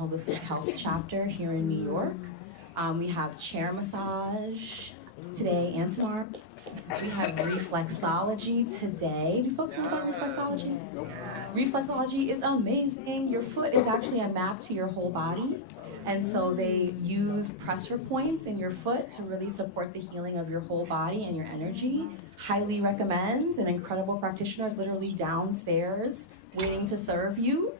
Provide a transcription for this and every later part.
Holistic Health chapter here in New York. We have chair massage today and tomorrow. We have reflexology today. Do folks know about reflexology? Nope. Reflexology is amazing. Your foot is actually a map to your whole body. And so they use pressure points in your foot to really support the healing of your whole body and your energy. Highly recommend. An incredible practitioner is literally downstairs waiting to serve you.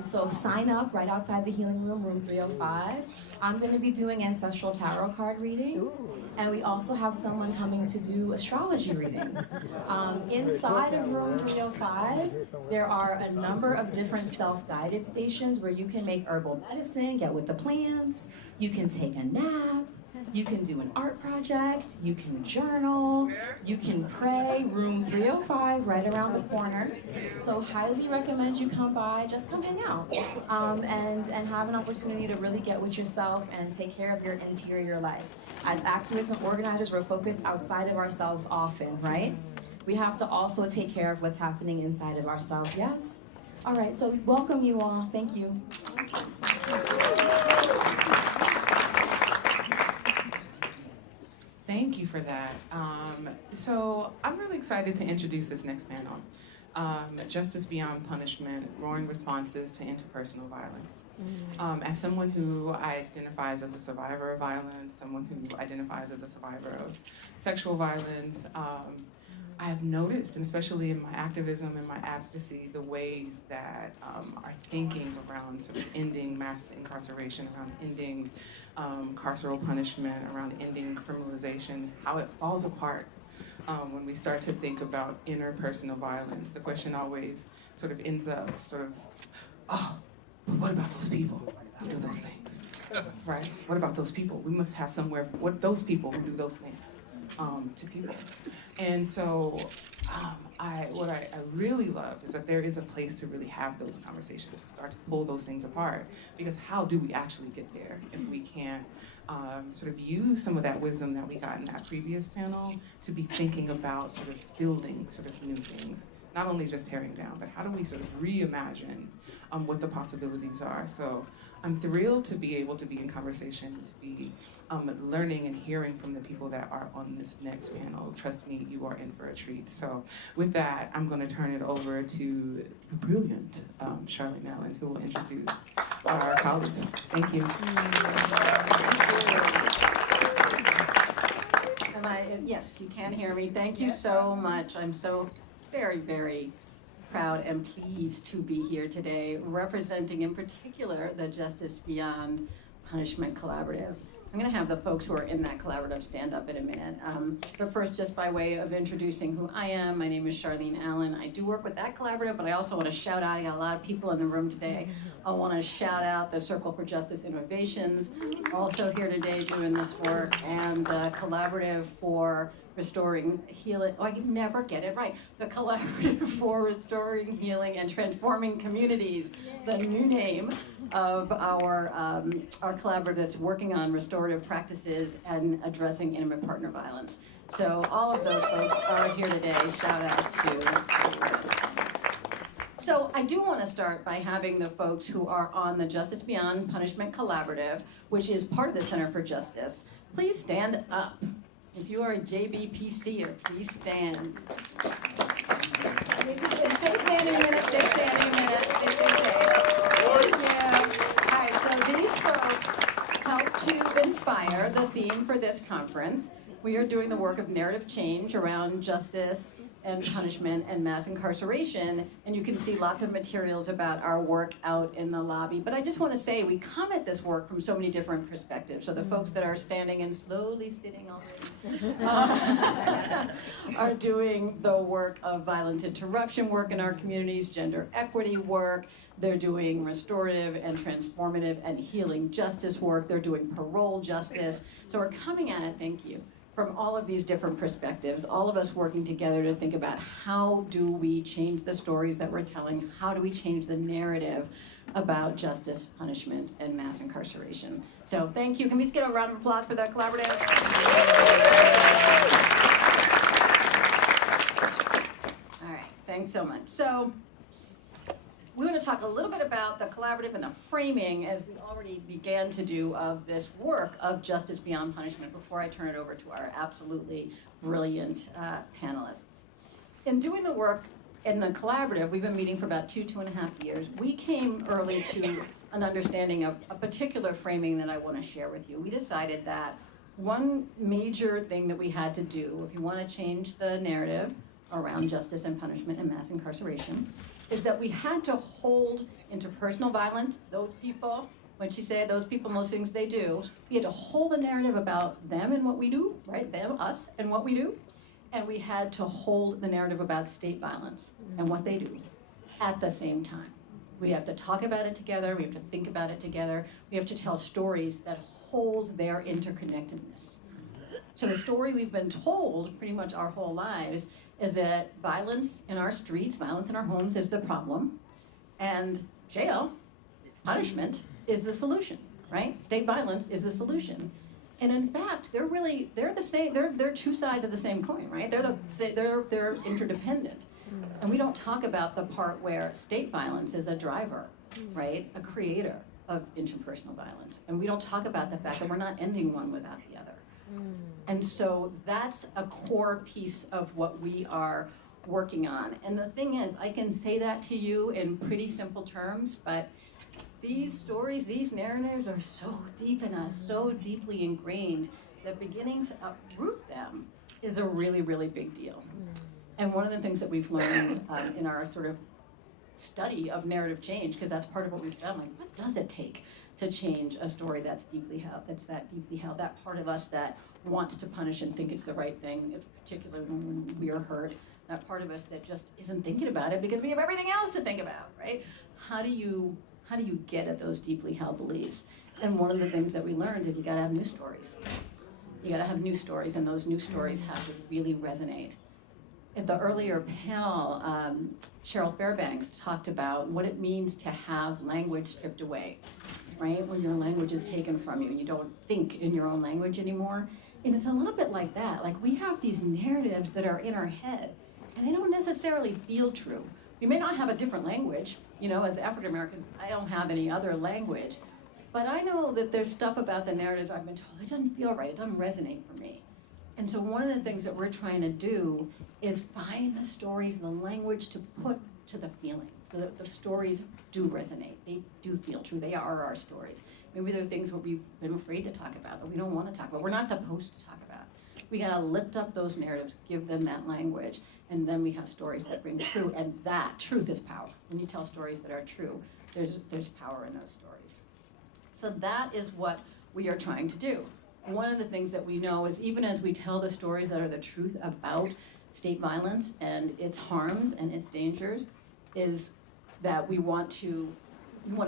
So sign up right outside the healing room, room 305. I'm going to be doing ancestral tarot card readings, and we also have someone coming to do astrology readings. Inside of room 305, there are a number of different self-guided stations where you can make herbal medicine, get with the plants, you can take a nap, you can do an art project, you can journal, you can pray. Room 305 right around the corner. So highly recommend you come by, just come hang out, and have an opportunity to really get with yourself and take care of your interior life. As activists and organizers, we're focused outside of ourselves often, right? We have to also take care of what's happening inside of ourselves, yes? All right, so we welcome you all. Thank you. Thank you for that. So I'm really excited to introduce this next panel, Justice Beyond Punishment, Roaring Responses to Interpersonal Violence. As someone who identifies as a survivor of violence, someone who identifies as a survivor of sexual violence, I have noticed, and especially in my activism and my advocacy, the ways that our thinking around sort of ending mass incarceration, around ending carceral punishment, around ending criminalization, how it falls apart when we start to think about interpersonal violence. The question always sort of ends up oh, but what about those people who do those things, right? What about those people? We must have somewhere, what those people who do those things to people. And so what I really love is that there is a place to really have those conversations, to start to pull those things apart. Because how do we actually get there if we can't sort of use some of that wisdom that we got in that previous panel to be thinking about sort of building sort of new things? Not only just tearing down, but how do we sort of reimagine what the possibilities are? So I'm thrilled to be able to be in conversation, to be learning and hearing from the people that are on this next panel. Trust me, you are in for a treat. So with that, I'm going to turn it over to the brilliant Charlene Allen, who will introduce our colleagues. Thank you. Yes, you can hear me. Thank you so much. I'm so very, very proud and pleased to be here today, representing in particular the Justice Beyond Punishment Collaborative. I'm going to have the folks who are in that collaborative stand up in a minute. But first, just by way of introducing who I am, my name is Charlene Allen. I do work with that collaborative, but I also want to shout out, I got a lot of people in the room today. I want to shout out the Circle for Justice Innovations, also here today doing this work, and the Collaborative for Restoring Healing, I can never get it right. The Collaborative for Restoring Healing and Transforming Communities, the new name of our collaborative that's working on restorative practices and addressing intimate partner violence. So all of those folks are here today. Shout out to So I do want to start by having the folks who are on the Justice Beyond Punishment Collaborative, which is part of the Center for Justice, please stand up. If you are a JBPCer, please stand. Stay standing a minute, stay standing a minute. Thank you. All right, so these folks help to inspire the theme for this conference. We are doing the work of narrative change around justice and punishment and mass incarceration, and you can see lots of materials about our work out in the lobby. But I just want to say we come at this work from so many different perspectives. So the folks that are standing and slowly sitting already are doing the work of violence interruption work in our communities, gender equity work. They're doing restorative and transformative and healing justice work. They're doing parole justice. So we're coming at it, thank you, from all of these different perspectives, all of us working together to think about how do we change the stories that we're telling, how do we change the narrative about justice, punishment, and mass incarceration. So thank you. Can we just get a round of applause for that collaborative? All right, thanks so much. So we want to talk a little bit about the collaborative and the framing, as we already began to do, of this work of Justice Beyond Punishment, before I turn it over to our absolutely brilliant panelists. In doing the work in the collaborative, we've been meeting for about 2.5 years. We came early to an understanding of a particular framing that I want to share with you. We decided that one major thing that we had to do, if you want to change the narrative around justice and punishment and mass incarceration, is that we had to hold interpersonal violence, those people, when she said those people, most things they do, we had to hold the narrative about them and what we do, right? Them, us, and what we do. And we had to hold the narrative about state violence and what they do at the same time. We have to talk about it together, we have to think about it together, we have to tell stories that hold their interconnectedness. So the story we've been told pretty much our whole lives is that violence in our streets, violence in our homes is the problem, and jail, punishment, is the solution, right? State violence is the solution. And in fact, they're the same, they're two sides of the same coin, right? They're interdependent. And we don't talk about the part where state violence is a driver, right? A creator of interpersonal violence. And we don't talk about the fact that we're not ending one without the other. And so that's a core piece of what we are working on. And the thing is, I can say that to you in pretty simple terms, but these stories, these narratives are so deep in us, so deeply ingrained, that beginning to uproot them is a really, really big deal. And one of the things that we've learned in our sort of study of narrative change, because that's part of what we've done, like, what does it take to change a story that's deeply held, that part of us that wants to punish and think it's the right thing, particularly when we are hurt, that part of us that just isn't thinking about it because we have everything else to think about, right? How do you get at those deeply held beliefs? And one of the things that we learned is you gotta have new stories. You gotta have new stories, and those new stories have to really resonate. At the earlier panel, Cheryl Fairbanks talked about what it means to have language stripped away, right? When your language is taken from you and you don't think in your own language anymore. And it's a little bit like that. Like, we have these narratives that are in our head, and they don't necessarily feel true. We may not have a different language. You know, as African American, I don't have any other language. But I know that there's stuff about the narrative I've been told, it doesn't feel right, it doesn't resonate for me. And so one of the things that we're trying to do is find the stories, the language to put to the feeling, so that the stories do resonate, they do feel true, they are our stories. Maybe there are things that we've been afraid to talk about, that we don't want to talk about, we're not supposed to talk about. We gotta lift up those narratives, give them that language, and then we have stories that bring true, and that truth is power. When you tell stories that are true, there's power in those stories. So that is what we are trying to do. One of the things that we know is, even as we tell the stories that are the truth about state violence and its harms and its dangers, is that we want to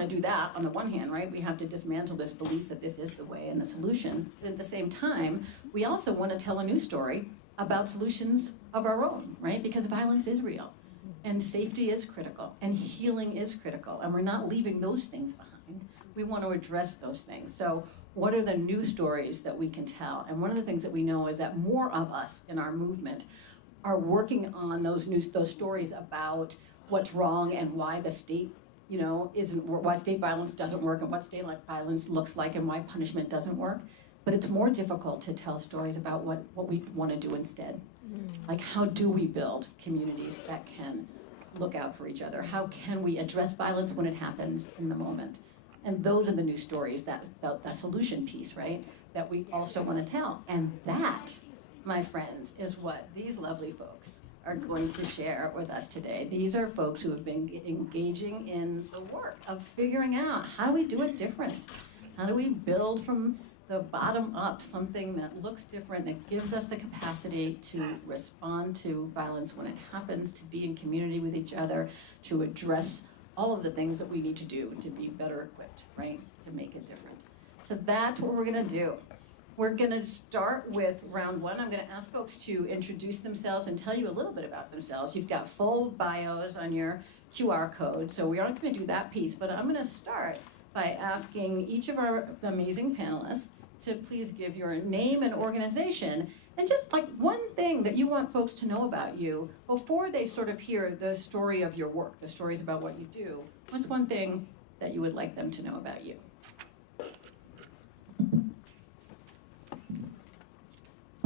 do that on the one hand, right? We have to dismantle this belief that this is the way and the solution. But at the same time, we also want to tell a new story about solutions of our own, right? Because violence is real, and safety is critical, and healing is critical, and we're not leaving those things behind. We want to address those things. So what are the new stories that we can tell? And one of the things that we know is that more of us in our movement are working on those stories about what's wrong and why the state, why state violence doesn't work, and what state violence looks like, and why punishment doesn't work. But it's more difficult to tell stories about what we want to do instead. Like, how do we build communities that can look out for each other? How can we address violence when it happens in the moment? And those are the new stories, that solution piece, right, that we also want to tell. And that, my friends, is what these lovely folks are going to share with us today. These are folks who have been engaging in the work of figuring out, how do we do it different? How do we build from the bottom up something that looks different, that gives us the capacity to respond to violence when it happens, to be in community with each other, to address all of the things that we need to do to be better equipped, right, to make it different. So that's what we're gonna do. We're gonna start with round one. I'm gonna ask folks to introduce themselves and tell you a little bit about themselves. You've got full bios on your QR code, so we aren't gonna do that piece, but I'm gonna start by asking each of our amazing panelists to please give your name and organization, and just like one thing that you want folks to know about you before they sort of hear the story of your work, the stories about what you do. What's one thing that you would like them to know about you?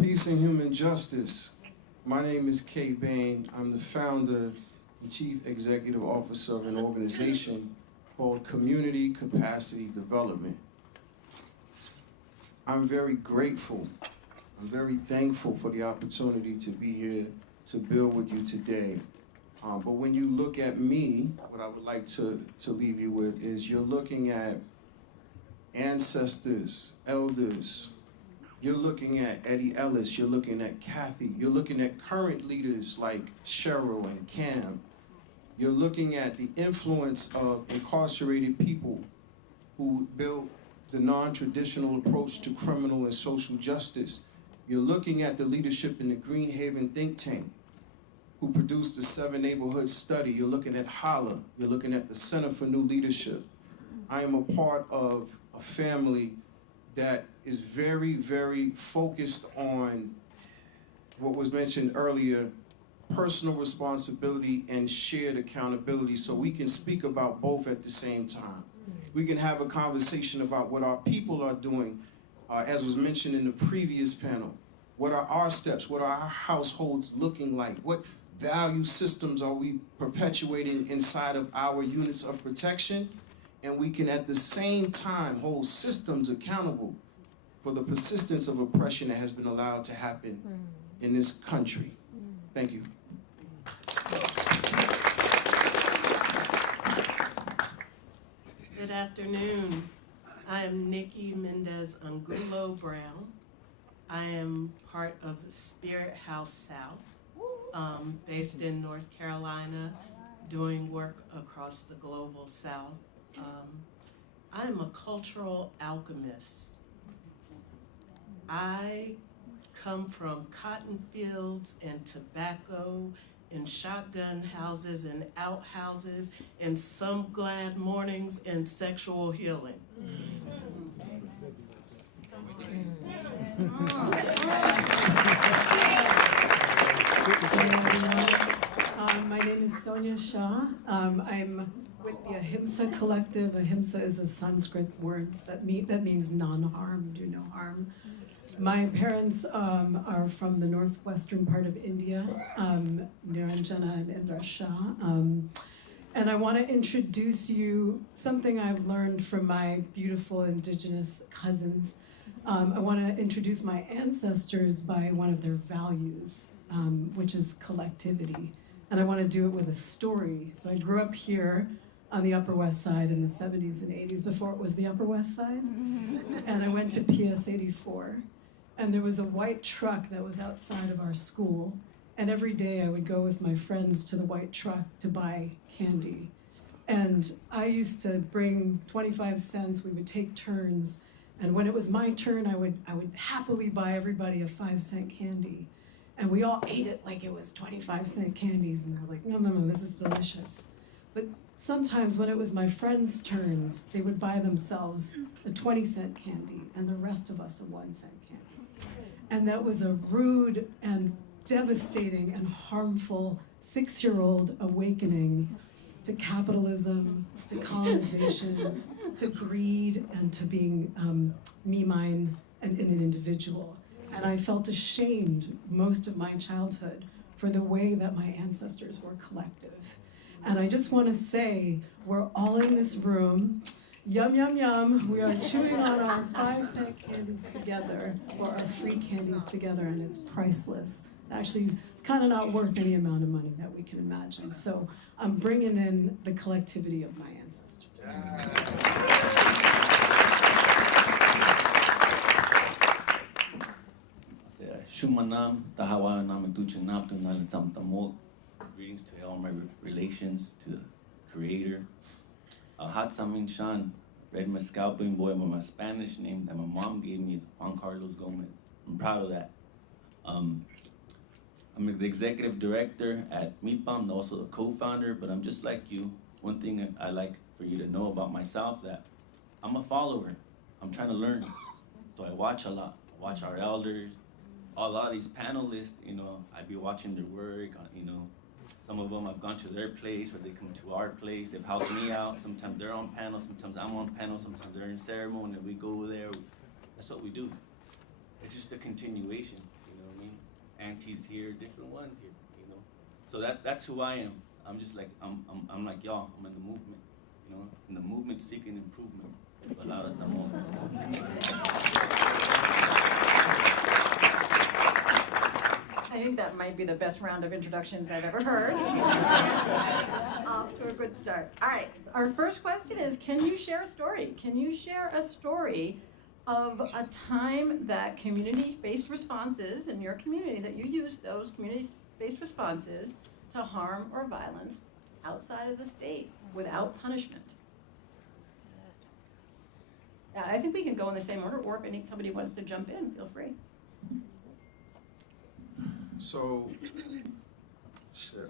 Peace and human justice. My name is Bain. I'm the founder and chief executive officer of an organization called Community Capacity Development. I'm very grateful. I'm very thankful for the opportunity to be here to build with you today. But when you look at me, what I would like to leave you with is you're looking at ancestors, elders. You're looking at Eddie Ellis. You're looking at Kathy. You're looking at current leaders like Cheryl and Cam. You're looking at the influence of incarcerated people who built the non-traditional approach to criminal and social justice. You're looking at the leadership in the Green Haven think tank who produced the 7 Neighborhoods study. You're looking at Holla. You're looking at the Center for New Leadership. I am a part of a family that is very, very focused on what was mentioned earlier, personal responsibility and shared accountability, so we can speak about both at the same time. We can have a conversation about what our people are doing, as was mentioned in the previous panel. What are our steps? What are our households looking like? What value systems are we perpetuating inside of our units of protection? And we can at the same time hold systems accountable for the persistence of oppression that has been allowed to happen in this country. Thank you. Good afternoon. I am Nikki Mendez Angulo Brown. I am part of Spirit House South, based in North Carolina, doing work across the global South. I am a cultural alchemist. I come from cotton fields and tobacco and shotgun houses and outhouses and some glad mornings and sexual healing. My name is Sonya Shah. I'm with the Ahimsa collective. Ahimsa is a Sanskrit word that means non-harm, do no harm. My parents are from the northwestern part of India, Niranjana and Indra Shah. And I want to introduce you something I've learned from my beautiful indigenous cousins. I want to introduce my ancestors by one of their values, which is collectivity. And I want to do it with a story. So I grew up here on the Upper West Side in the 70s and 80s, before it was the Upper West Side. And I went to PS 84. And there was a white truck that was outside of our school. And every day I would go with my friends to the white truck to buy candy. And I used to bring 25 cents. We would take turns. And when it was my turn, I would happily buy everybody a 5-cent candy. And we all ate it like it was 25-cent candies. And they're like, no, no, no, this is delicious. But sometimes when it was my friends' turns, they would buy themselves a 20-cent candy and the rest of us a 1-cent candy. And that was a rude and devastating and harmful 6-year-old awakening to capitalism, to colonization, to greed, and to being me, mine, and an individual. And I felt ashamed most of my childhood for the way that my ancestors were collective. And I just want to say, we're all in this room. Yum, yum, yum. We are chewing on our 5-cent candies together, or our free candies together, and it's priceless. Actually, it's kind of not worth any amount of money that we can imagine. So I'm bringing in the collectivity of my ancestors. Shumanam, Tahawanam, Duchanam, Tamok. Greetings to all my relations, to the Creator. Hatsamin Shan, Red Scalping Boy, with my Spanish name that my mom gave me is Juan Carlos Gomez. I'm proud of that. I'm the executive director at MILPA. I'm also the co-founder, but I'm just like you. One thing I like for you to know about myself, that I'm a follower. I'm trying to learn. So I watch a lot. I watch our elders, a lot of these panelists, you know, I'd be watching their work, you know. Some of them I've gone to their place or they come to our place. They've helped me out. Sometimes they're on panel, sometimes I'm on panel, sometimes they're in ceremony and we go there. That's what we do. It's just a continuation, you know what I mean? Aunties here, different ones here, you know. So that's who I am. I'm just like, I'm like y'all, I'm in the movement, you know, in the movement seeking improvement. A lot of them. I think that might be the best round of introductions I've ever heard. Off to a good start. All right, our first question is, can you share a story? Can you share a story of a time that community-based responses in your community, that you used those community-based responses to harm or violence outside of the state without punishment? I think we can go in the same order, or if somebody wants to jump in, feel free. So,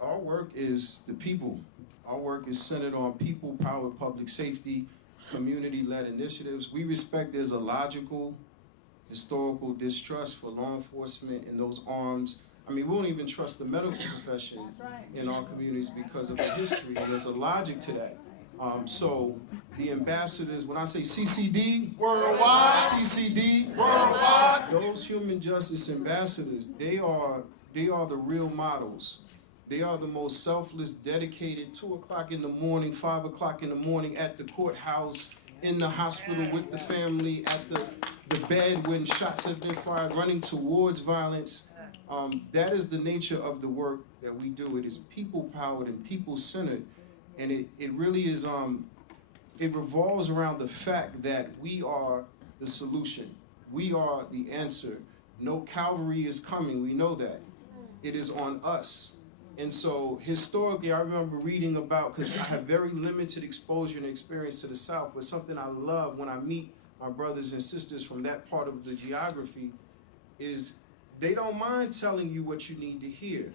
our work is the people. Our work is centered on people-powered public safety, community-led initiatives. We respect there's a logical, historical distrust for law enforcement and those arms. I mean, we don't even trust the medical profession in our communities because of the history, and there's a logic to that. So the ambassadors, when I say CCD, worldwide, CCD, worldwide, those human justice ambassadors, they are the real models. They are the most selfless, dedicated, 2 o'clock in the morning, 5 o'clock in the morning at the courthouse, in the hospital with the family, at the bed when shots have been fired, running towards violence. That is the nature of the work that we do. It is people-powered and people-centered. And it really is, it revolves around the fact that we are the solution. We are the answer. No cavalry is coming, we know that. It is on us. And so historically, I remember reading about, because I have very limited exposure and experience to the South, but something I love when I meet my brothers and sisters from that part of the geography is they don't mind telling you what you need to hear.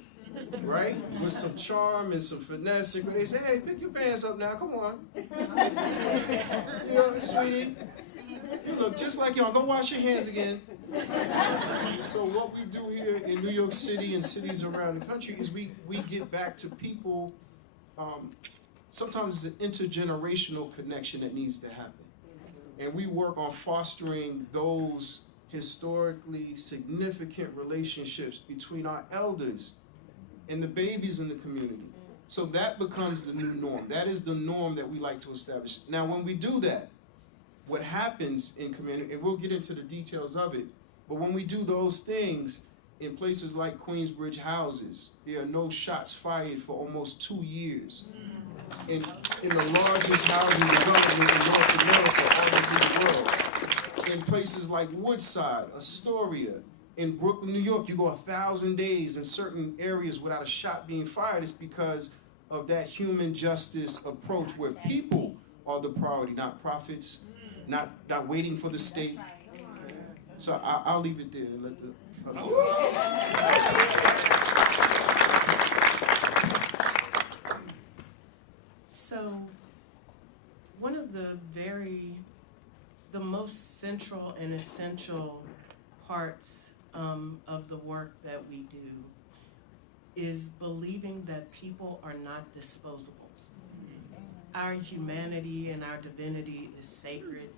Right? With some charm and some finesse. They say, hey, pick your pants up now, come on. You know, sweetie, you look just like y'all. Go wash your hands again. So what we do here in New York City and cities around the country is we get back to people. Sometimes it's an intergenerational connection that needs to happen. And we work on fostering those historically significant relationships between our elders and the babies in the community. So that becomes the new norm. That is the norm that we like to establish. Now, when we do that, what happens in community, and we'll get into the details of it, but when we do those things in places like Queensbridge houses, there are no shots fired for almost 2 years. In the largest housing development in North America, all over the world. In places like Woodside, Astoria, in Brooklyn, New York, you go 1,000 days in certain areas without a shot being fired. It's because of that human justice approach where people are the priority, not profits, not waiting for the state. So I'll leave it there and let the So one of the most central and essential parts of the work that we do is believing that people are not disposable. Our humanity and our divinity is sacred.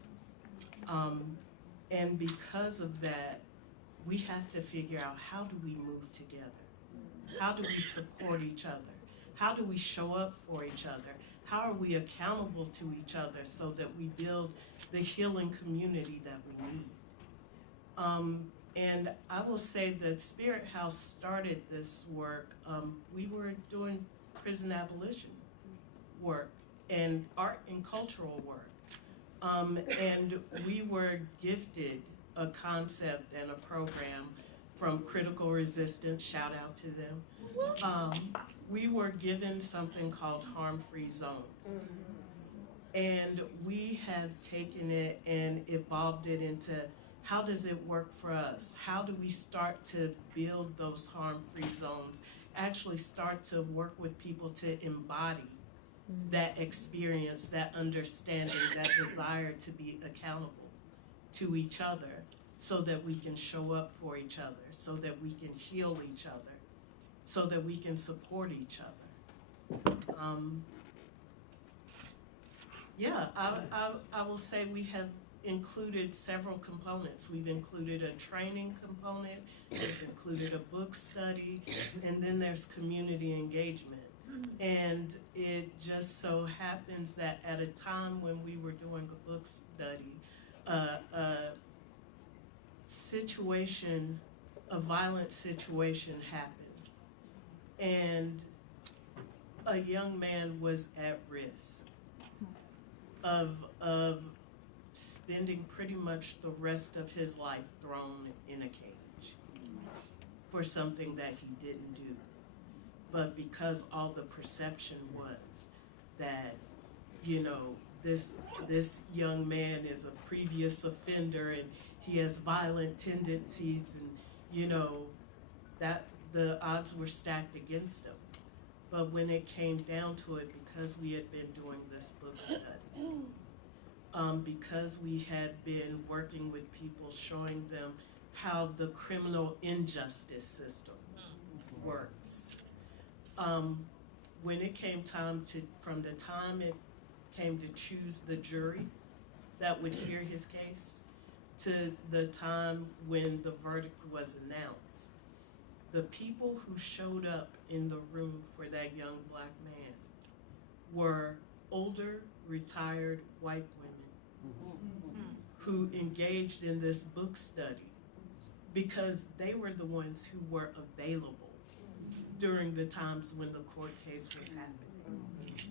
And because of that, we have to figure out, how do we move together? How do we support each other? How do we show up for each other? How are we accountable to each other so that we build the healing community that we need? And I will say that Spirit House started this work. We were doing prison abolition work and art and cultural work. And we were gifted a concept and a program from Critical Resistance, shout out to them. We were given something called harm-free zones. And we have taken it and evolved it into, how does it work for us? How do we start to build those harm-free zones? Actually start to work with people to embody that experience, that understanding, that desire to be accountable to each other so that we can show up for each other, so that we can heal each other, so that we can support each other. Yeah, I will say we have included several components. We've included a training component, we've included a book study, and then there's community engagement. And it just so happens that at a time when we were doing a book study, a violent situation happened, and a young man was at risk of spending pretty much the rest of his life thrown in a cage for something that he didn't do. But because all the perception was that, you know, this young man is a previous offender and he has violent tendencies, and, you know, that the odds were stacked against him. But when it came down to it, because we had been doing this book study, because we had been working with people, showing them how the criminal injustice system works, when it came time to, from the time it came to choose the jury that would hear his case to the time when the verdict was announced, the people who showed up in the room for that young black man were older, retired white women who engaged in this book study because they were the ones who were available during the times when the court case was happening.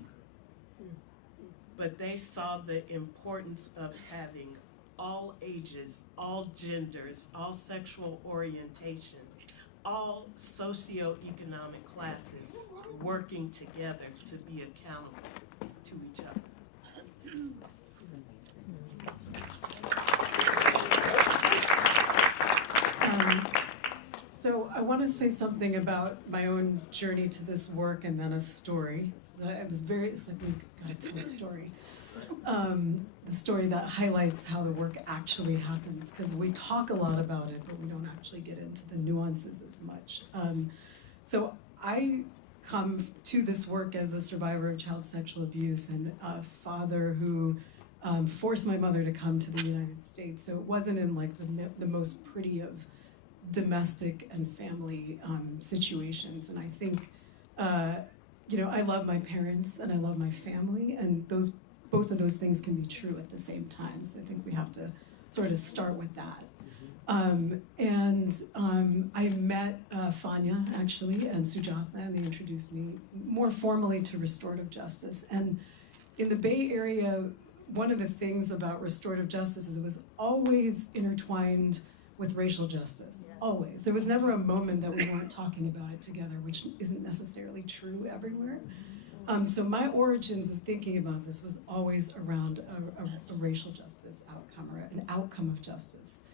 But they saw the importance of having all ages, all genders, all sexual orientations, all socioeconomic classes working together to be accountable to each other. So I want to say something about my own journey to this work and then a story. It's like we gotta tell a story. The story that highlights how the work actually happens, because we talk a lot about it, but we don't actually get into the nuances as much. So I come to this work as a survivor of child sexual abuse and a father who forced my mother to come to the United States. So it wasn't in like the most pretty of domestic and family situations. And I think, you know, I love my parents and I love my family, and both of those things can be true at the same time. So I think we have to sort of start with that. I met Fanya, actually, and Sujata, and they introduced me more formally to restorative justice. And in the Bay Area, one of the things about restorative justice is it was always intertwined with racial justice, always. There was never a moment that we weren't talking about it together, which isn't necessarily true everywhere. So my origins of thinking about this was always around a racial justice outcome, or an outcome of justice.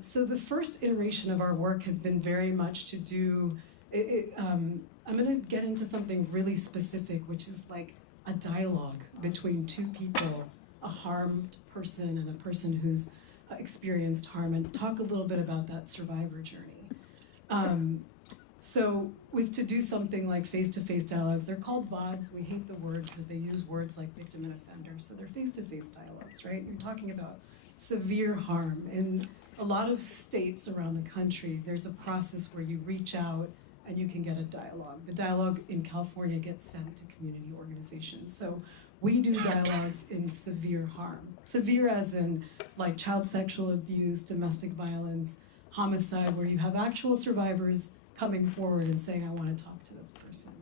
So the first iteration of our work has been very much to do, I'm gonna get into something really specific, which is like a dialogue between two people, a harmed person and a person who's experienced harm, and talk a little bit about that survivor journey. So was to do something like face-to-face dialogues. They're called VODs. We hate the word because they use words like victim and offender. So they're face-to-face dialogues, right? You're talking about severe harm. In a lot of states around the country, there's a process where you reach out and you can get a dialogue. The dialogue in California gets sent to community organizations. So we do dialogues in severe harm. Severe as in like child sexual abuse, domestic violence, homicide, where you have actual survivors coming forward and saying, I want to talk to this person.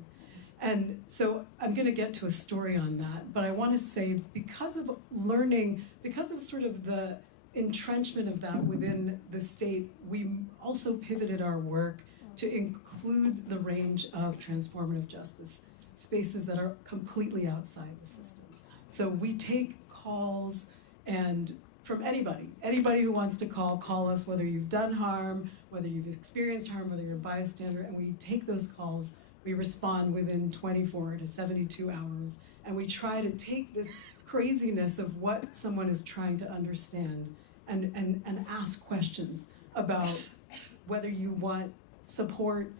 And so I'm going to get to a story on that, but I want to say because of learning, because of sort of the entrenchment of that within the state, we also pivoted our work to include the range of transformative justice spaces that are completely outside the system. So we take calls and from anybody who wants to call us, whether you've done harm, whether you've experienced harm, whether you're a bystander, and we take those calls, we respond within 24 to 72 hours, and we try to take this craziness of what someone is trying to understand and ask questions about whether you want support,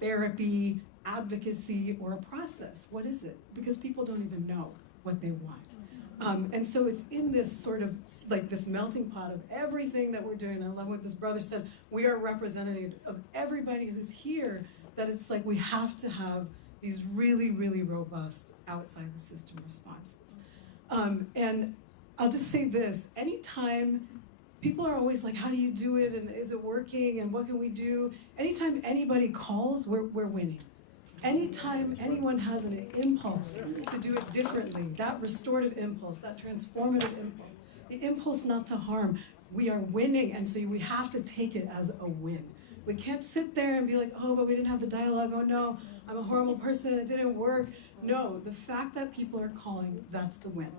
therapy, advocacy, or a process. What is it? Because people don't even know what they want. And so it's in this sort of, like this melting pot of everything that we're doing. I love what this brother said. We are representative of everybody who's here, that it's like we have to have these really, really robust outside the system responses. And I'll just say this, anytime, people are always like, how do you do it, and is it working, and what can we do? Anytime anybody calls, we're winning. Anytime anyone has an impulse to do it differently, that restorative impulse, that transformative impulse, the impulse not to harm, we are winning, and so we have to take it as a win. We can't sit there and be like, oh, but we didn't have the dialogue, oh no, I'm a horrible person, it didn't work. No, the fact that people are calling, that's the win.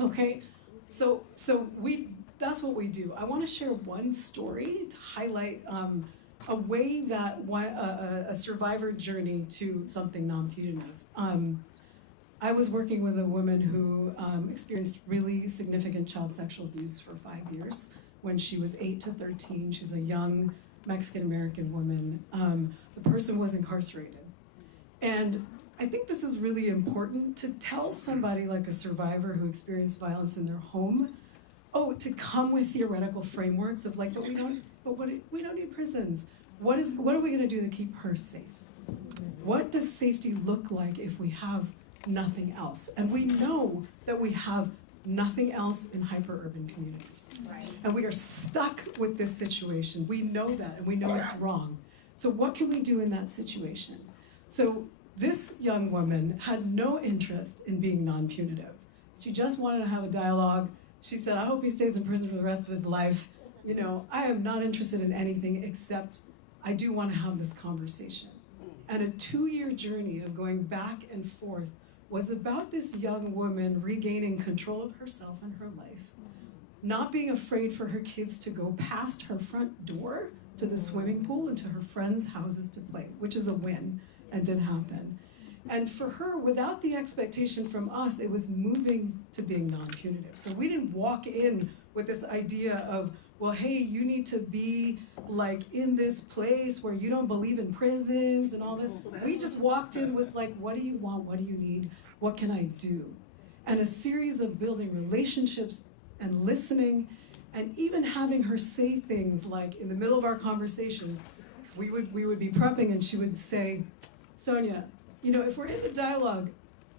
Okay, so that's what we do. I want to share one story to highlight a way that a survivor journey to something non-punitive. I was working with a woman who experienced really significant child sexual abuse for 5 years when she was 8 to 13. She's a young Mexican-American woman. The person was incarcerated. And I think this is really important to tell somebody like a survivor who experienced violence in their home, to come with theoretical frameworks of like, we don't need prisons. What are we gonna do to keep her safe? What does safety look like if we have nothing else? And we know that we have nothing else in hyper-urban communities. Right. And we are stuck with this situation. We know that, and we know it's wrong. So what can we do in that situation? So this young woman had no interest in being non-punitive. She just wanted to have a dialogue. She said, I hope he stays in prison for the rest of his life. You know, I am not interested in anything except I do want to have this conversation. And a 2-year journey of going back and forth was about this young woman regaining control of herself and her life, not being afraid for her kids to go past her front door to the swimming pool and to her friends' houses to play, which is a win and did happen. And for her, without the expectation from us, it was moving to being non-punitive. So we didn't walk in with this idea of, well, hey, you need to be like in this place where you don't believe in prisons and all this. We just walked in with like, what do you want? What do you need? What can I do? And a series of building relationships and listening, and even having her say things like in the middle of our conversations, we would be prepping and she would say, Sonya, you know, if we're in the dialogue,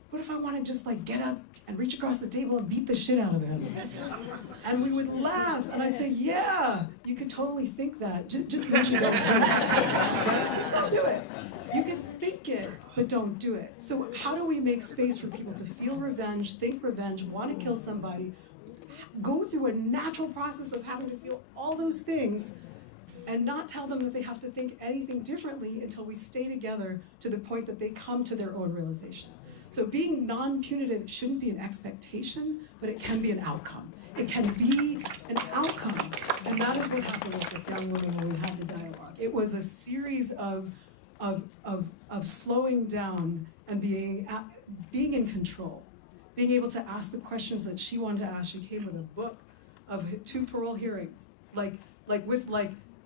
what if I want to just like get up and reach across the table and beat the shit out of him? And we would laugh, and I'd say, yeah, you could totally think that. Just maybe don't do it. Right? Just don't do it. You can think it, but don't do it. So how do we make space for people to feel revenge, think revenge, want to kill somebody, go through a natural process of having to feel all those things, and not tell them that they have to think anything differently until we stay together to the point that they come to their own realization. So being non-punitive shouldn't be an expectation, but it can be an outcome. It can be an outcome, and that is what happened with this young woman when we had the dialogue. It was a series of slowing down and being in control, being able to ask the questions that she wanted to ask. She came with a book of 2 parole hearings, like with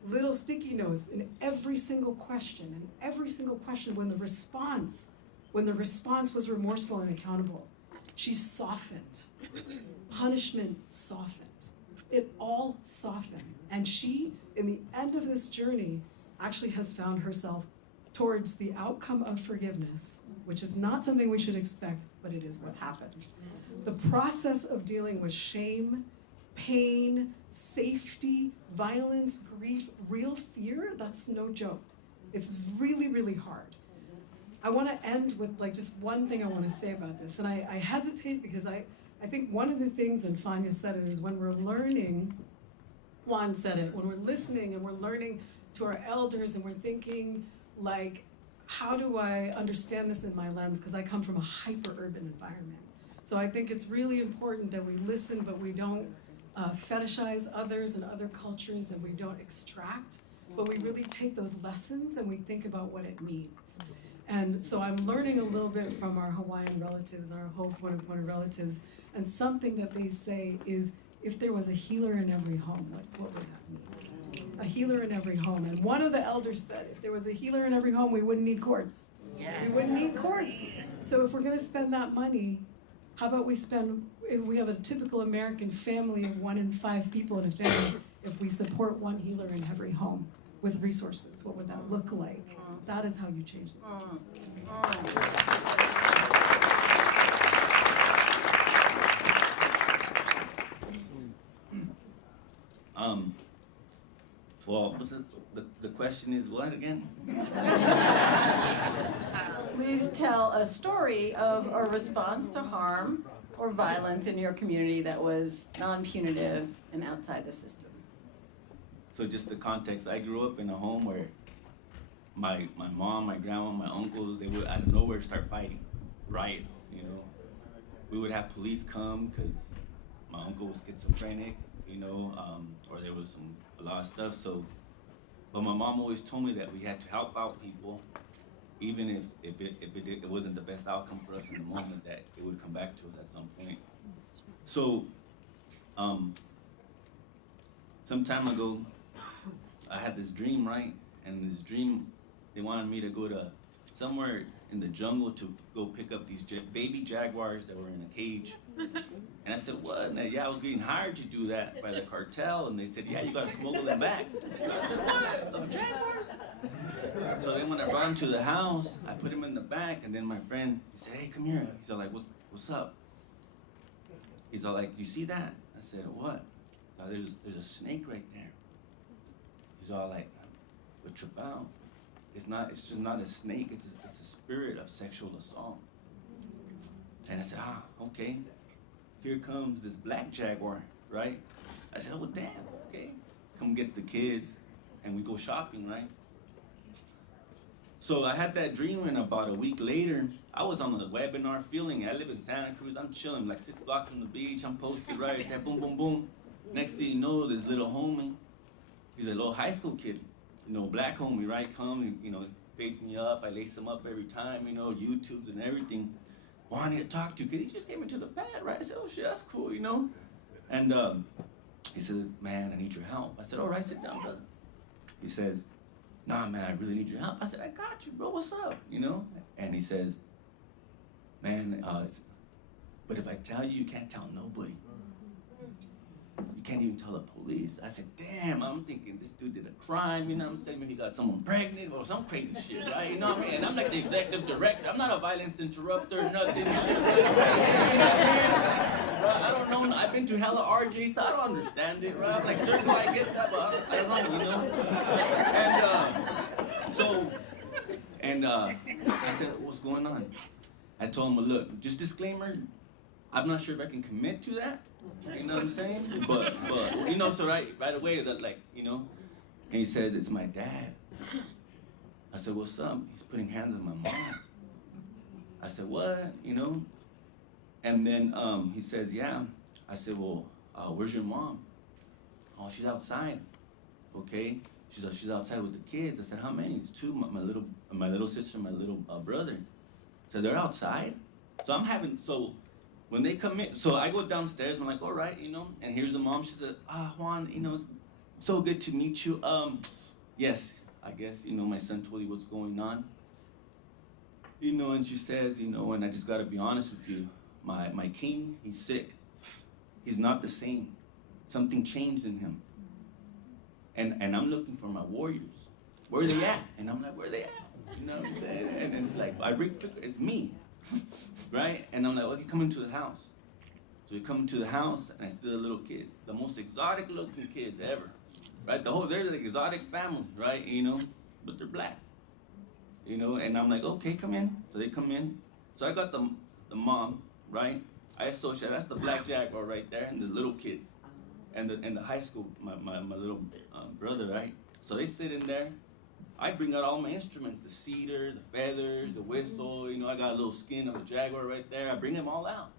little sticky notes in every single question, and every single question when the response was remorseful and accountable, she softened. Punishment softened. It all softened. And she, in the end of this journey, actually has found herself towards the outcome of forgiveness, which is not something we should expect, but it is what happened. The process of dealing with shame, pain, safety, violence, grief, real fear, that's no joke. It's really, really hard. I want to end with just one thing I want to say about this, and I hesitate because I think one of the things, and Fania said it, is when we're learning, Juan said it, when we're listening and we're learning to our elders and we're thinking how do I understand this in my lens, because I come from a hyper-urban environment. So I think it's really important that we listen, but we don't fetishize others and other cultures, and we don't extract, but we really take those lessons and we think about what it means. And so I'm learning a little bit from our Hawaiian relatives, our Ho'oponopono relatives, and something that they say is if there was a healer in every home, like what would that mean? A healer in every home. And one of the elders said, if there was a healer in every home, we wouldn't need courts. Yes. We wouldn't need courts. So if we're gonna spend that money, how about we spend, if we have a typical American family of 1 in 5 people in a family, if we support one healer in every home with resources, what would that look like? That is how you change the business. Well, the question is what again? Please tell a story of a response to harm or violence in your community that was non-punitive and outside the system. So just the context, I grew up in a home where my mom, my grandma, my uncles, they would out of nowhere start fighting, riots, you know. We would have police come because my uncle was schizophrenic, you know, or there was a lot of stuff. So, but my mom always told me that we had to help out people, even if it wasn't the best outcome for us in the moment, that it would come back to us at some point. So, some time ago, I had this dream, right? And this dream, they wanted me to go to somewhere in the jungle to go pick up these baby jaguars that were in a cage. And I said, what? And yeah, I was getting hired to do that by the cartel. And they said, yeah, you gotta smuggle them back. And I said, what? The jaguars? So then when I brought them to the house, I put them in the back. And then my friend, he said, hey, come here. He's all like, what's up? He's all like, you see that? I said, what? There's a snake right there. He's all like, but trip out. It's just not a snake, it's a spirit of sexual assault. And I said, okay. Here comes this black jaguar, right? I said, oh damn, okay. Come gets the kids and we go shopping, right? So I had that dream, and about a week later, I was on the webinar feeling it. I live in Santa Cruz, I'm chilling like 6 blocks from the beach, I'm posted right there, boom, boom, boom. Next thing you know, this little homie, he's a little high school kid, you know, black homie, right? Come and, you know, fades me up, I lace him up every time, you know, YouTubes and everything. Wanting to talk to you, because he just came into the pad, right? I said, oh shit, that's cool, you know? And he says, man, I need your help. I said, all right, sit down, brother. He says, nah, man, I really need your help. I said, I got you, bro, what's up, you know? And he says, man, but if I tell you, you can't tell nobody. You can't even tell the police. I said, damn, I'm thinking this dude did a crime, you know what I'm saying? Maybe he got someone pregnant or some crazy shit, right? You know what I mean? And I'm like the executive director. I'm not a violence interrupter, nothing, shit. Right? I don't know. I've been to hella RJs, so I don't understand it, right? I'm like, circle, I get that, but I don't know, you know? And I said, what's going on? I told him, look, just disclaimer, I'm not sure if I can commit to that. You know what I'm saying? But you know, so right away, that like, you know, and he says, it's my dad. I said, what's up? He's putting hands on my mom. I said, what? You know? And then he says, yeah. I said, well, where's your mom? Oh, she's outside. Okay. She's outside with the kids. I said, how many? It's 2, my little sister, my little brother. So they're outside. So when they come in, so I go downstairs, I'm like, all right, you know, and here's the mom. She said, Juan, you know, it's so good to meet you. Yes, I guess, you know, my son told you what's going on. You know, and she says, you know, and I just gotta be honest with you, my king, he's sick. He's not the same. Something changed in him. And I'm looking for my warriors. Where are they at? And I'm like, where are they at? You know what I'm saying? And it's like, it's me. Right? And I'm like, okay, come into the house. So we come into the house, and I see the little kids, the most exotic looking kids ever. Right? They're like exotic families, right? You know, but they're black. You know, and I'm like, okay, come in. So they come in. So I got the mom, right? I associate, that's the black jaguar right there, and the little kids. And the high school, my little brother, right? So they sit in there. I bring out all my instruments, the cedar, the feathers, the whistle, you know, I got a little skin of a jaguar right there. I bring them all out.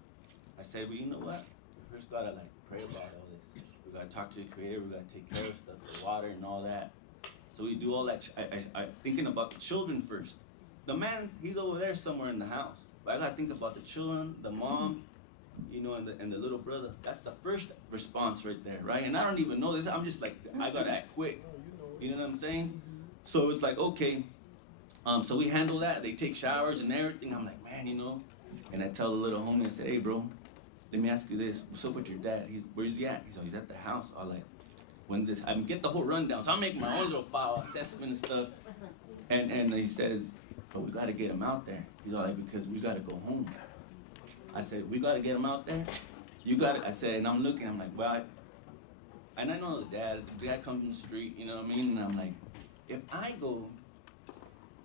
I said, well, you know what? We first gotta like pray about all this. We gotta talk to the creator, we gotta take care of stuff, the water and all that. So we do all that, I thinking about the children first. The man, he's over there somewhere in the house. But I gotta think about the children, the mom, you know, and the little brother, that's the first response right there, right? And I don't even know this. I'm just like, I gotta act quick. You know what I'm saying? So it's like, okay. So we handle that. They take showers and everything. I'm like, man, you know. And I tell the little homie, I said, hey, bro, let me ask you this. What's up with your dad? Where's he at? He's at the house. I'm like, I get the whole rundown. So I make my own little file assessment and stuff. And he says, but we got to get him out there. He's all like, because we got to go home. I said, we got to get him out there? You got it. I said, and I'm looking, I'm like, well, and I know the dad comes in the street, you know what I mean? And I'm like, if I go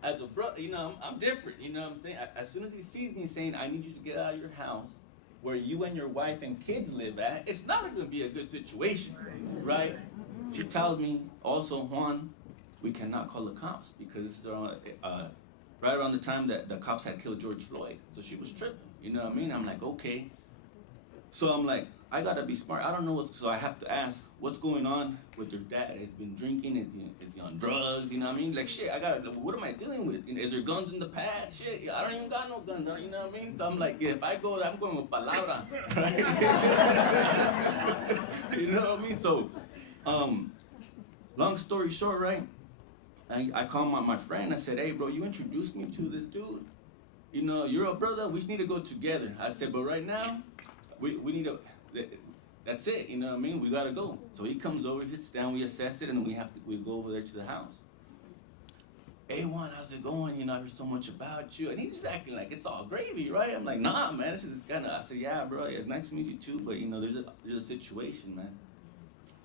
as a brother, you know, I'm different, you know what I'm saying? As soon as he sees me saying, I need you to get out of your house where you and your wife and kids live at, it's not going to be a good situation, right? She tells me, also, Juan, we cannot call the cops because this is right around the time that the cops had killed George Floyd. So she was tripping, you know what I mean? I'm like, okay. So I'm like, I gotta be smart. I don't know so I have to ask, what's going on with your dad? Has he been drinking? Is he on drugs? You know what I mean? Like, shit, what am I dealing with? Is there guns in the pad? Shit, I don't even got no guns, you know what I mean? So I'm like, yeah, if I go, I'm going with palabra, right? You know what I mean? So, long story short, right? I called my friend. I said, hey, bro, you introduced me to this dude. You know, you're a brother. We need to go together. I said, but right now, we need to, that's it. You know what I mean? We got to go. So he comes over, he sits down, we assess it, and we go over there to the house. Hey, Juan, how's it going? You know, I heard so much about you. And he's just acting like it's all gravy, right? I'm like, nah, man, this is kind of, I said, yeah, bro, yeah, it's nice to meet you too, but, you know, there's a situation, man.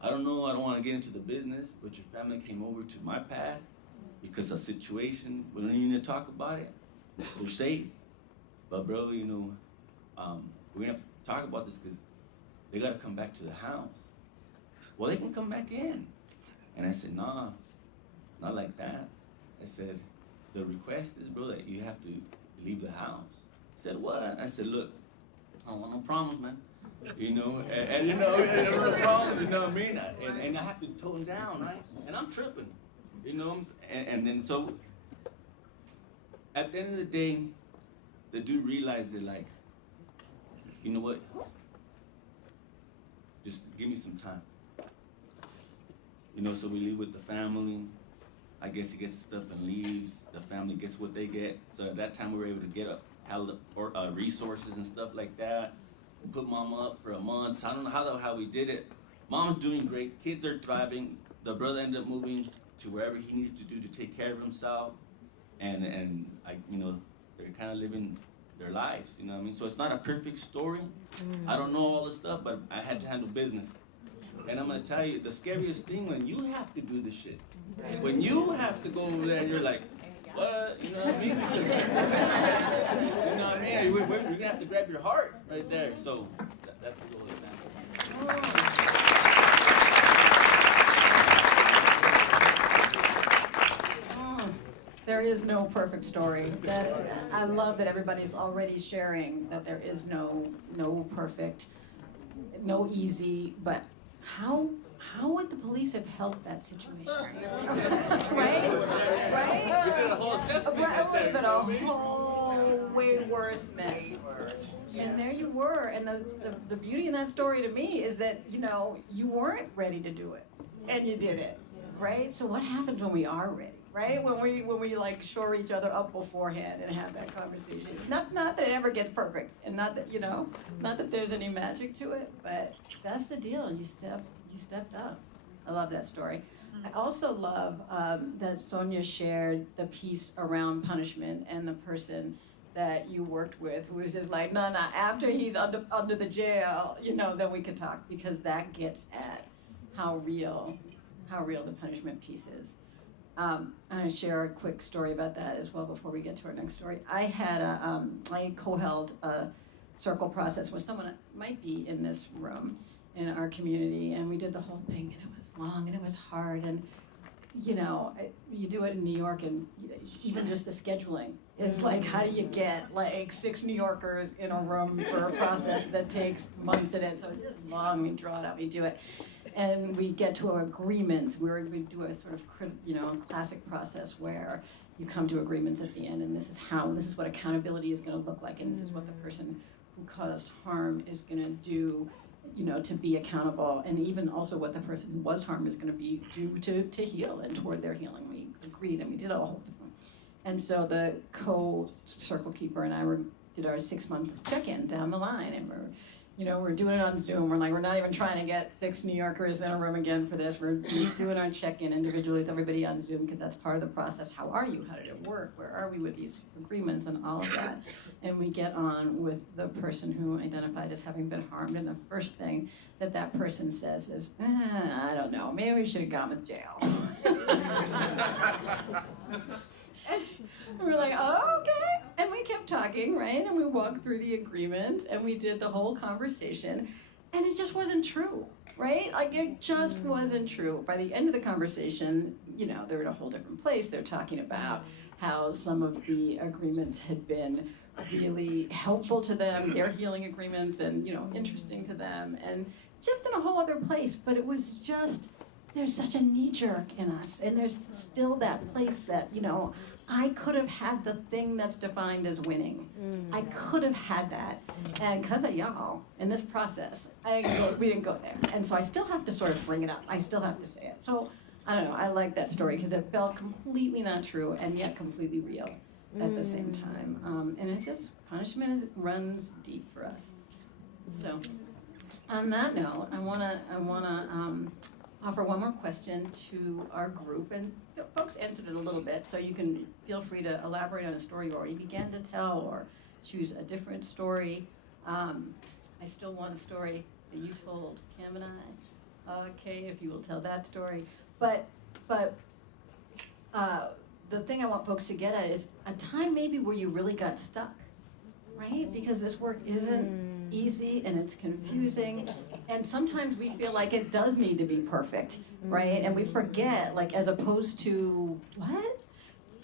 I don't know, I don't want to get into the business, but your family came over to my pad because of situation. We don't even need to talk about it. They're safe. But, bro, you know, we're going to have to talk about this because they got to come back to the house. Well, they can come back in. And I said, nah, not like that. I said, the request is, bro, that you have to leave the house. He said, what? I said, look, I don't want no problems, man. You know, and you know, no problems, you know what I mean? And I have to tone down, right? And I'm tripping, you know? And then so, at the end of the day, the dude realized that, like, you know what? Just give me some time. You know, so we leave with the family. I guess he gets his stuff and leaves. The family gets what they get. So at that time, we were able to get resources and stuff like that. We put mom up for a month. I don't know how we did it. Mom's doing great. Kids are thriving. The brother ended up moving to wherever he needed to do to take care of himself. And you know, they're kind of living their lives, you know what I mean? So it's not a perfect story. I don't know all the stuff, but I had to handle business. And I'm gonna tell you, the scariest thing when you have to do this shit, when you have to go over there and you're like, what? You know what I mean? You know what I mean? You're gonna have to grab your heart right there. So that's a little example. There is no perfect story. I love that everybody's already sharing that there is no perfect, no easy, but how would the police have helped that situation? Right? We did a whole assessment. It would have been a whole way worse mess. And there you were. And the beauty in that story to me is that, you know, you weren't ready to do it. And you did it. Right? So what happens when we are ready? Right? When we like shore each other up beforehand and have that conversation. Not that it ever gets perfect, and not that, you know, not that there's any magic to it, but that's the deal. You stepped up. I love that story. I also love that Sonya shared the piece around punishment and the person that you worked with who was just like, no, after he's under the jail, you know, then we can talk, because that gets at how real the punishment piece is. I'm going to share a quick story about that as well before we get to our next story. I co-held a circle process with someone that might be in this room in our community, and we did the whole thing, and it was long and it was hard, and you know, you do it in New York, and even just the scheduling is like, how do you get like 6 New Yorkers in a room for a process that takes months at end? So it's just long, we draw it out, we do it. And we get to agreements. We do a sort of, you know, classic process where you come to agreements at the end, and this is what accountability is going to look like, and this is what the person who caused harm is going to do, to be accountable, and even also what the person who was harmed is going to be due to heal and toward their healing. We agreed and we did a whole thing. And so the co-circle keeper and I did our 6-month check-in down the line, and we're doing it on Zoom. We're not even trying to get 6 New Yorkers in a room again for this. We're doing our check-in individually with everybody on Zoom because that's part of the process. How are you? How did it work? Where are we with these agreements and all of that? And we get on with the person who identified as having been harmed, and the first thing that person says is, I don't know, maybe we should have gone with jail. And we're like, oh, okay. And we kept talking, right? And we walked through the agreement, and we did the whole conversation, and it just wasn't true, right? Like, it just wasn't true. By the end of the conversation, they're in a whole different place. They're talking about how some of the agreements had been really helpful to them, their healing agreements, and, interesting to them, and just in a whole other place. But it was just, there's such a knee-jerk in us, and there's still that place that, I could have had the thing that's defined as winning. I could have had that. And because of y'all, in this process, we didn't go there. And so I still have to sort of bring it up. I still have to say it. So, I don't know, I like that story because it felt completely not true and yet completely real at the same time. And it just, punishment runs deep for us. So, on that note, I wanna offer one more question to our group, and folks answered it a little bit, so you can feel free to elaborate on a story you already began to tell, or choose a different story. I still want a story that you told Cam and I. Okay, if you will tell that story. But the thing I want folks to get at is a time maybe where you really got stuck, right? Because this work isn't easy and it's confusing, and sometimes we feel like it does need to be perfect, right? And we forget, like, as opposed to what?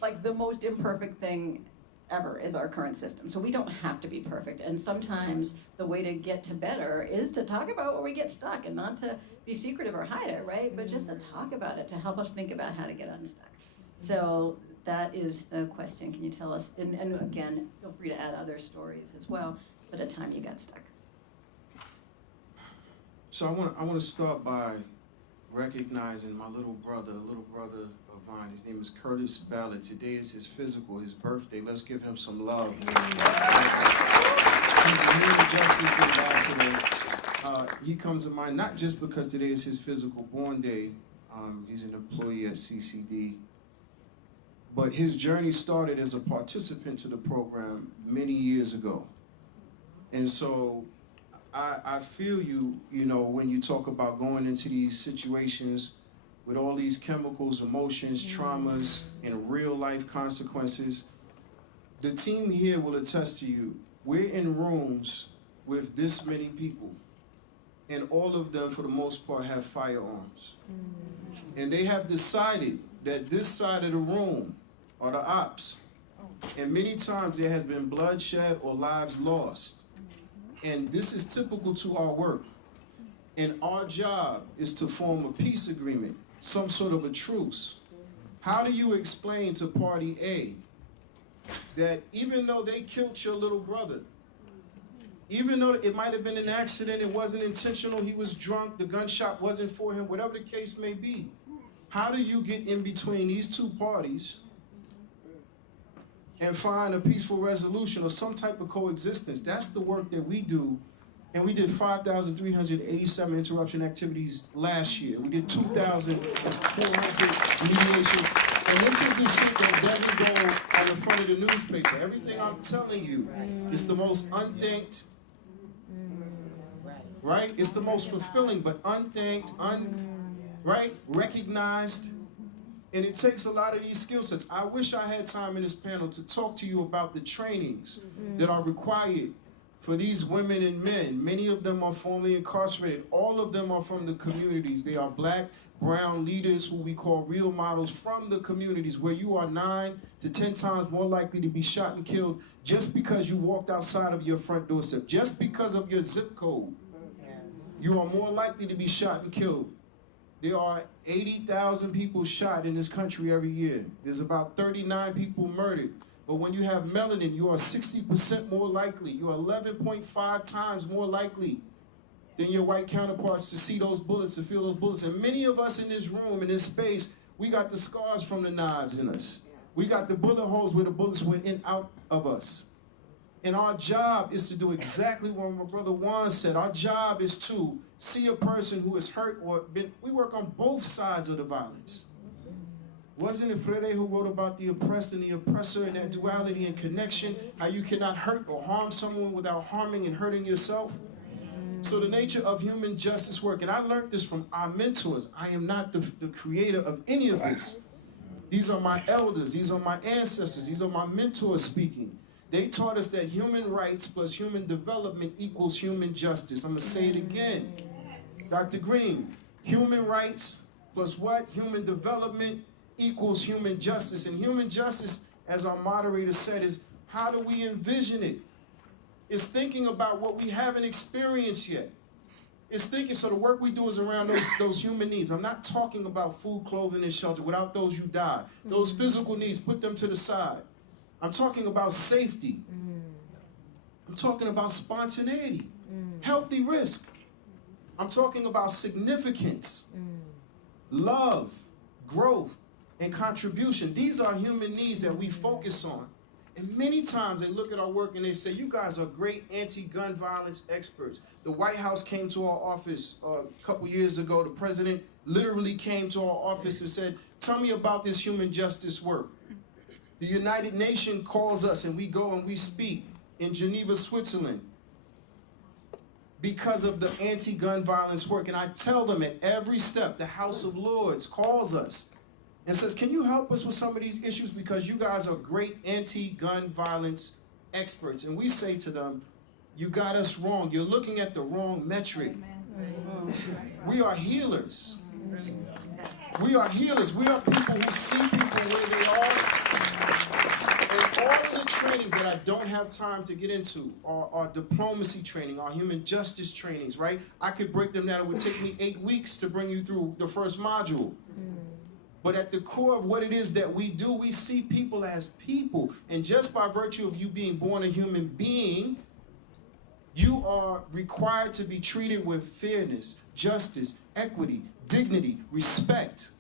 Like, the most imperfect thing ever is our current system. So we don't have to be perfect. And sometimes the way to get to better is to talk about where we get stuck, and not to be secretive or hide it, right? But just to talk about it, to help us think about how to get unstuck. So that is the question. Can you tell us, and again, feel free to add other stories as well, but a time you got stuck. So I want to start by recognizing my little brother of mine. His name is Curtis Ballard. Today is his birthday. Let's give him some love. He's a human justice ambassador. He comes to mind not just because today is his physical born day. He's an employee at CCD. But his journey started as a participant to the program many years ago. And so I feel you, when you talk about going into these situations with all these chemicals, emotions, traumas, and real life consequences. The team here will attest to you. We're in rooms with this many people, and all of them, for the most part, have firearms. And they have decided that this side of the room are the ops. And many times there has been bloodshed or lives lost. And this is typical to our work. And our job is to form a peace agreement, some sort of a truce. How do you explain to party A that even though they killed your little brother, even though it might have been an accident, it wasn't intentional, he was drunk, the gunshot wasn't for him, whatever the case may be, how do you get in between these two parties and find a peaceful resolution or some type of coexistence? That's the work that we do. And we did 5,387 interruption activities last year. We did 2,400 mediations. And this is the shit that doesn't go on the front of the newspaper. Everything I'm telling you is the most unthanked, right? It's the most fulfilling, but unthanked, right? Recognized. And it takes a lot of these skill sets. I wish I had time in this panel to talk to you about the trainings that are required for these women and men. Many of them are formerly incarcerated. All of them are from the communities. They are black, brown leaders who we call real models from the communities, where you are 9 to 10 times more likely to be shot and killed just because you walked outside of your front doorstep. Just because of your zip code, you are more likely to be shot and killed. There are 80,000 people shot in this country every year. There's about 39 people murdered. But when you have melanin, you are 60% more likely. You are 11.5 times more likely than your white counterparts to see those bullets, to feel those bullets. And many of us in this room, in this space, we got the scars from the knives in us. We got the bullet holes where the bullets went in out of us. And our job is to do exactly what my brother Juan said. Our job is to see a person who is hurt or been, we work on both sides of the violence. Wasn't it Freire who wrote about the oppressed and the oppressor and that duality and connection, how you cannot hurt or harm someone without harming and hurting yourself? So the nature of human justice work, and I learned this from our mentors. I am not the creator of any of this. These are my elders, these are my ancestors, these are my mentors speaking. They taught us that human rights plus human development equals human justice. I'm gonna say it again. Dr. Green, human rights plus what? Human development equals human justice. And human justice, as our moderator said, is how do we envision it? It's thinking about what we haven't experienced yet. It's thinking, so the work we do is around those human needs. I'm not talking about food, clothing, and shelter. Without those, you die. Those physical needs, put them to the side. I'm talking about safety. I'm talking about spontaneity, healthy risk. I'm talking about significance, love, growth, and contribution. These are human needs that we focus on. And many times they look at our work and they say, you guys are great anti-gun violence experts. The White House came to our office a couple years ago. The president literally came to our office and said, tell me about this human justice work. The United Nations calls us and we go and we speak in Geneva, Switzerland because of the anti-gun violence work. And I tell them at every step, the House of Lords calls us and says, can you help us with some of these issues because you guys are great anti-gun violence experts. And we say to them, you got us wrong. You're looking at the wrong metric. We are healers. We are healers. We are people who see people where they are. And all of the trainings that I don't have time to get into are our diplomacy training, our human justice trainings, right? I could break them down. It would take me 8 weeks to bring you through the first module. But at the core of what it is that we do, we see people as people. And just by virtue of you being born a human being, you are required to be treated with fairness, justice, equity, dignity, respect.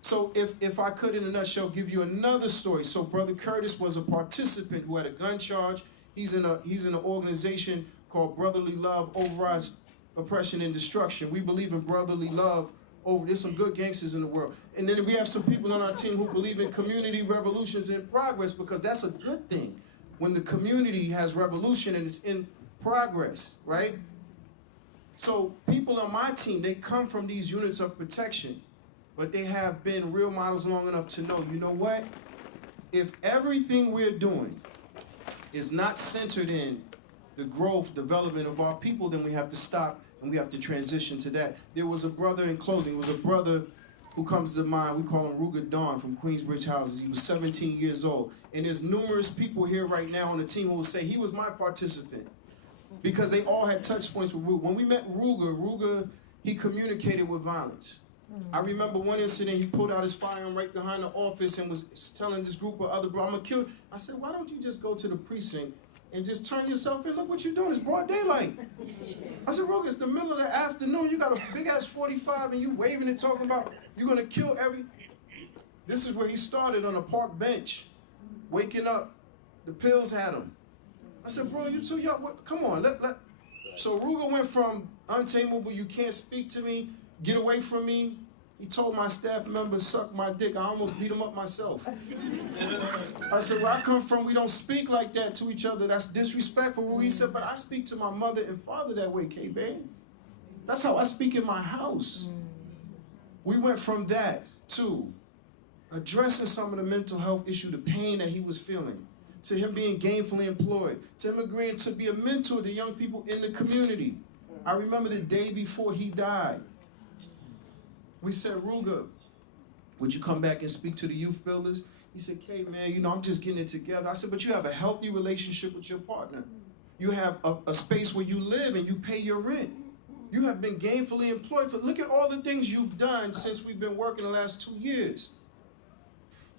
So if I could, in a nutshell, give you another story. So Brother Curtis was a participant who had a gun charge. He's in an organization called Brotherly Love Overrides Oppression and Destruction. We believe in brotherly love. There's some good gangsters in the world. And then we have some people on our team who believe in community revolutions in progress, because that's a good thing when the community has revolution and it's in progress, right? So people on my team, they come from these units of protection, but they have been real models long enough to know, you know what? If everything we're doing is not centered in the growth, development of our people, then we have to stop and we have to transition to that. There was a brother, in closing, was a brother who comes to mind, we call him Ruger Dawn from Queensbridge Houses. He was 17 years old. And there's numerous people here right now on the team who will say he was my participant, because they all had touch points with Ruger. When we met Ruger, he communicated with violence. I remember one incident, he pulled out his firearm right behind the office and was telling this group of other bro, I'm gonna kill you. I said, why don't you just go to the precinct and just turn yourself in? Look what you're doing, it's broad daylight. I said, Ruger, it's the middle of the afternoon, you got a big ass 45 and you waving and talking about you're gonna kill every... This is where he started, on a park bench, waking up, the pills had him. I said, bro, you too young, come on, So Ruger went from untamable, you can't speak to me, get away from me. He told my staff members, suck my dick. I almost beat him up myself. I said, where I come from, we don't speak like that to each other. That's disrespectful. He said, but I speak to my mother and father that way, Bain. That's how I speak in my house. We went from that to addressing some of the mental health issue, the pain that he was feeling, to him being gainfully employed, to him agreeing to be a mentor to young people in the community. I remember the day before he died. We said, Ruger, would you come back and speak to the youth builders? He said, K, man, you know, I'm just getting it together. I said, but you have a healthy relationship with your partner. You have a space where you live and you pay your rent. You have been gainfully employed. Look at all the things you've done since we've been working the last 2 years.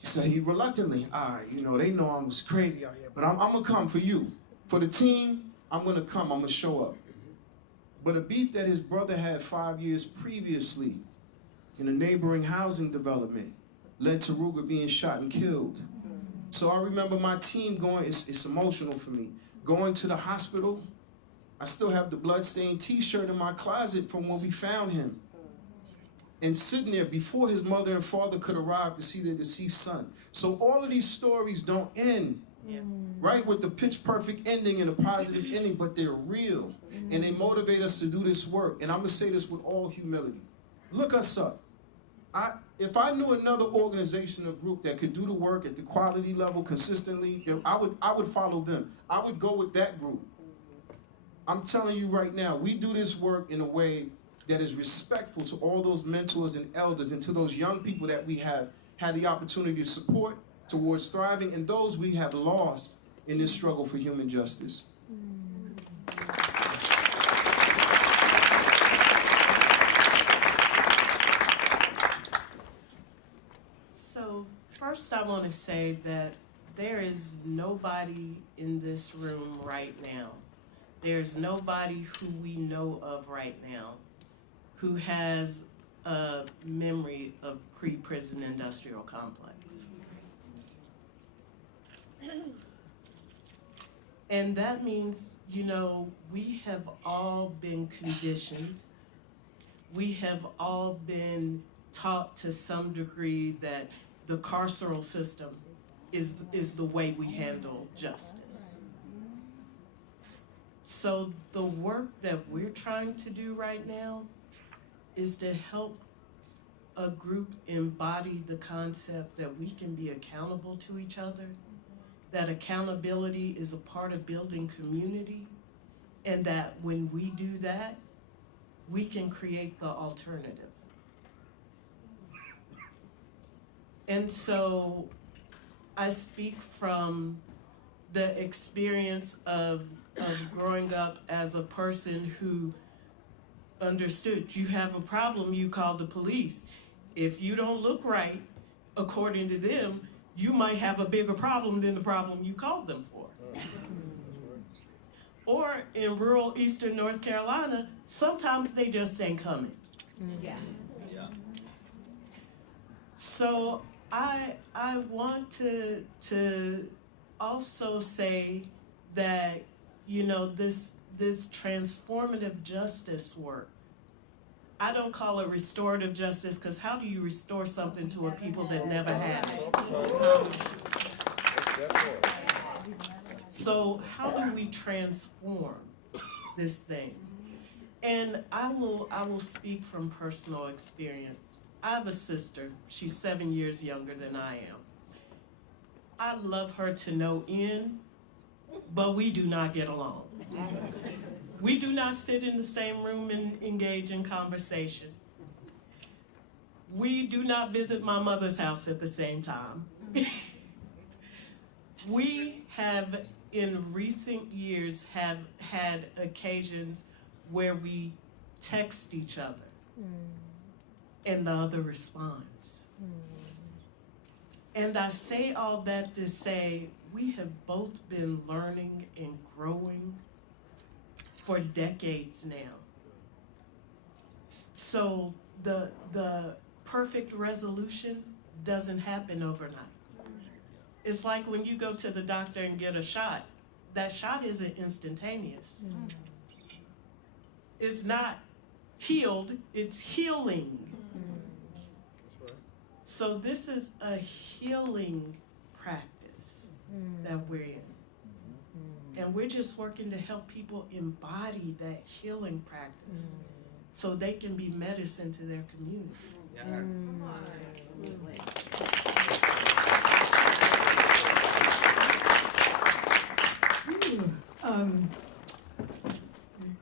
So he reluctantly, all right, you know, they know I was crazy out here, but I'm gonna come for you. For the team, I'm gonna come, I'm gonna show up. But a beef that his brother had 5 years previously in a neighboring housing development led to Ruger being shot and killed. So I remember my team going, it's emotional for me, going to the hospital. I still have the bloodstained t-shirt in my closet from when we found him. And sitting there before his mother and father could arrive to see their deceased son. So all of these stories don't end, right, with the pitch perfect ending and a positive ending, but they're real. And they motivate us to do this work. And I'm gonna say this with all humility. Look us up. If I knew another organization or group that could do the work at the quality level consistently, then I would follow them. I would go with that group. I'm telling you right now, we do this work in a way that is respectful to all those mentors and elders and to those young people that we have had the opportunity to support towards thriving and those we have lost in this struggle for human justice. So first I want to say that there is nobody in this room right now. There's nobody who we know of right now who has a memory of pre-prison industrial complex. And that means, you know, we have all been conditioned. We have all been taught to some degree that the carceral system is the way we handle justice. So the work that we're trying to do right now is to help a group embody the concept that we can be accountable to each other, that accountability is a part of building community, and that when we do that, we can create the alternative. And so I speak from the experience of growing up as a person who understood you have a problem, you call the police. If you don't look right, according to them, you might have a bigger problem than the problem you called them for. Or in rural eastern North Carolina, sometimes they just ain't coming. Yeah. So I want to also say that, you know, this transformative justice work, I don't call it restorative justice, because how do you restore something to a people that never had it? So how do we transform this thing? And I will speak from personal experience. I have a sister, she's 7 years younger than I am. I love her to no end, but we do not get along. We do not sit in the same room and engage in conversation. We do not visit my mother's house at the same time. We have, in recent years, have had occasions where we text each other and the other responds. And I say all that to say we have both been learning and growing for decades now. So the perfect resolution doesn't happen overnight. It's like when you go to the doctor and get a shot, that shot isn't instantaneous. It's not healed, it's healing. So this is a healing practice that we're in. And we're just working to help people embody that healing practice so they can be medicine to their community. Yes.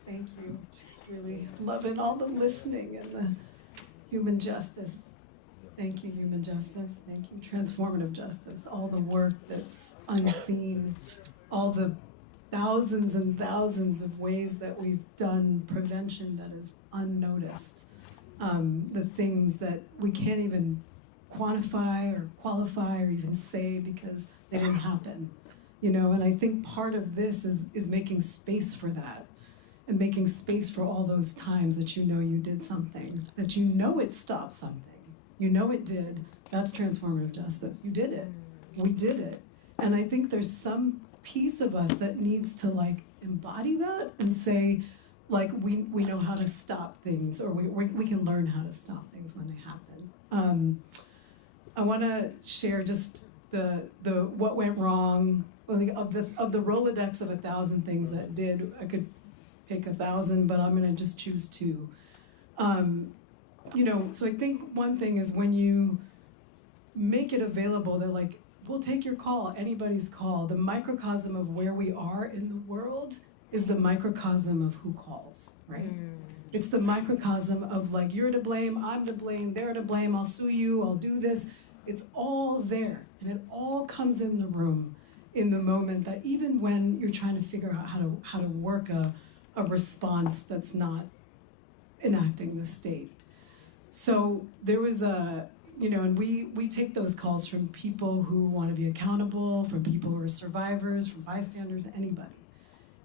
Thank you. Just really loving all the listening and the human justice. Thank you, human justice. Thank you, transformative justice. All the work that's unseen, all the thousands and thousands of ways that we've done prevention that is unnoticed. The things that we can't even quantify or qualify or even say because they didn't happen, you know? And I think part of this is making space for that, and making space for all those times that you know you did something, that you know it stopped something, you know it did. That's transformative justice. You did it. We did it. And I think there's some piece of us that needs to like embody that and say, like, we know how to stop things, or we can learn how to stop things when they happen. I want to share just the what went wrong, of the Rolodex of 1,000 things that did. I could pick 1,000, but I'm gonna just choose 2. You know, so I think one thing is when you make it available that like, we'll take your call, anybody's call. The microcosm of where we are in the world is the microcosm of who calls, right? It's the microcosm of like, you're to blame, I'm to blame, they're to blame, I'll sue you, I'll do this. It's all there, and it all comes in the room in the moment, that even when you're trying to figure out how to work a response that's not enacting the state. So there was you know, and we take those calls from people who want to be accountable, from people who are survivors, from bystanders, anybody.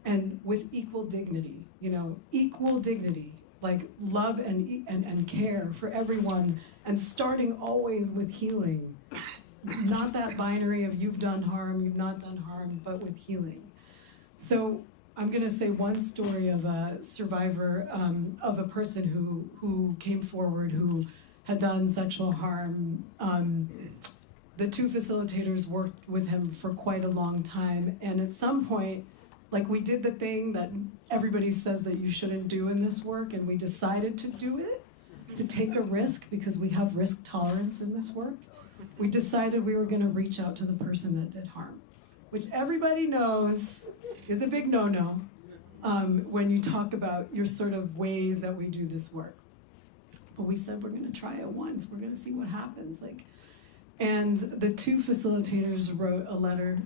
And with equal dignity, you know, equal dignity, like love and care for everyone, and starting always with healing. Not that binary of you've done harm, you've not done harm, but with healing. So I'm gonna say one story of a survivor, of a person who came forward who had done sexual harm. The 2 facilitators worked with him for quite a long time, and at some point, like, we did the thing that everybody says that you shouldn't do in this work, and we decided to do it, to take a risk, because we have risk tolerance in this work. We decided we were gonna reach out to the person that did harm, which everybody knows is a big no-no when you talk about your sort of ways that we do this work. But we said we're gonna try it once, we're gonna see what happens. Like, and the 2 facilitators wrote a letter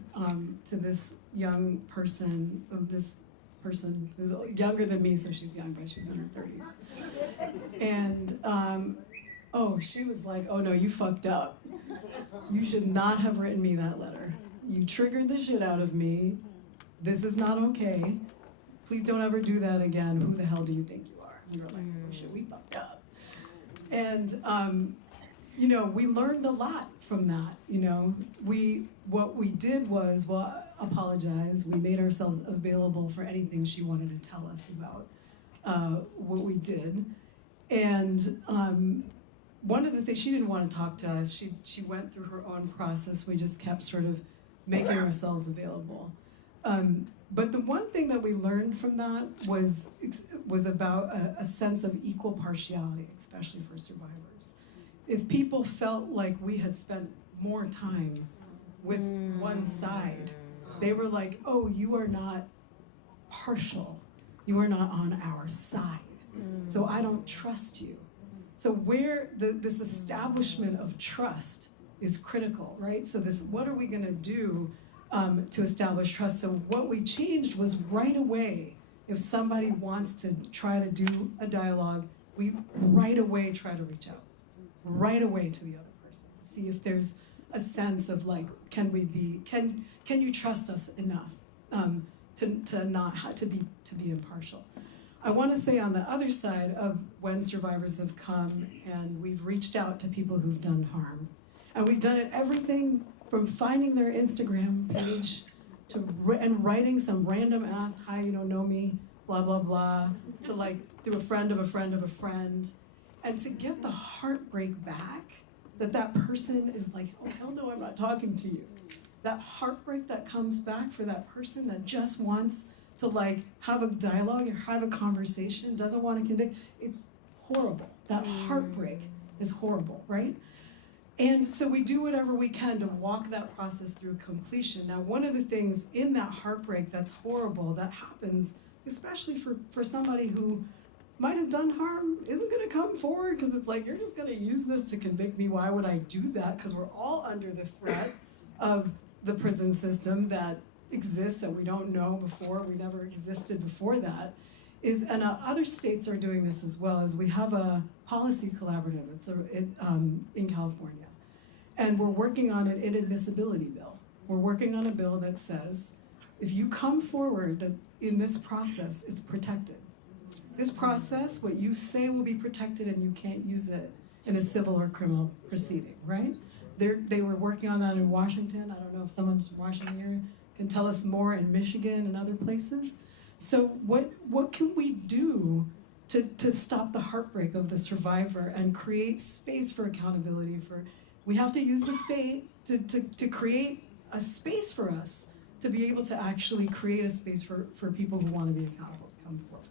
to this young person, this person who's younger than me, so she's young, but she's in her 30s. And she was like, oh no, you fucked up. You should not have written me that letter. You triggered the shit out of me. This is not okay. Please don't ever do that again. Who the hell do you think you are? And we were like, oh shit, we fucked up. And you know, we learned a lot from that. You know, what we did was, well, apologize. We made ourselves available for anything she wanted to tell us about what we did. And one of the things, she didn't want to talk to us. She went through her own process. We just kept sort of making ourselves available. But the one thing that we learned from that was about a sense of equal partiality, especially for survivors. If people felt like we had spent more time with one side, they were like, oh, you are not partial. You are not on our side. So I don't trust you. So where this establishment of trust is critical, right? So what are we gonna do to establish trust? So what we changed was right away, if somebody wants to try to do a dialogue, we right away try to reach out, right away to the other person to see if there's a sense of like, can you trust us enough to be impartial? I want to say on the other side of when survivors have come and we've reached out to people who've done harm, and we've done it everything from finding their Instagram page and writing some random ass, hi, you don't know me, blah, blah, blah, to like through a friend of a friend of a friend, and to get the heartbreak back that person is like, oh, hell no, I'm not talking to you. That heartbreak that comes back for that person that just wants to like have a dialogue or have a conversation, doesn't want to convict, it's horrible. That heartbreak is horrible, right? And so we do whatever we can to walk that process through completion. Now, one of the things in that heartbreak that's horrible that happens, especially for somebody who might have done harm, isn't gonna come forward because it's like, you're just gonna use this to convict me. Why would I do that? Because we're all under the threat of the prison system that exists that we don't know before, we never existed before that, and other states are doing this as well, is we have a policy collaborative, in California. And we're working on an inadmissibility bill. We're working on a bill that says, if you come forward that in this process, it's protected. This process, what you say will be protected and you can't use it in a civil or criminal proceeding, right? They were working on that in Washington. I don't know if someone's from Washington here can tell us more, in Michigan and other places. So what can we do to stop the heartbreak of the survivor and create space for accountability? We have to use the state to create a space for us to be able to actually create a space for people who want to be accountable to come forward.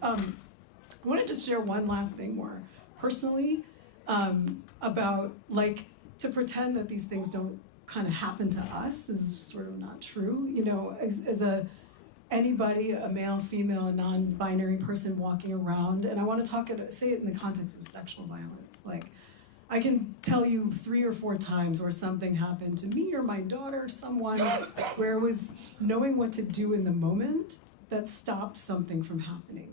I want to just share one last thing more personally about, like, to pretend that these things don't kind of happen to us is sort of not true. You know, as anybody, a male, female, a non-binary person walking around, and I want to say it in the context of sexual violence. Like, I can tell you 3 or 4 times where something happened to me or my daughter or someone where it was knowing what to do in the moment that stopped something from happening.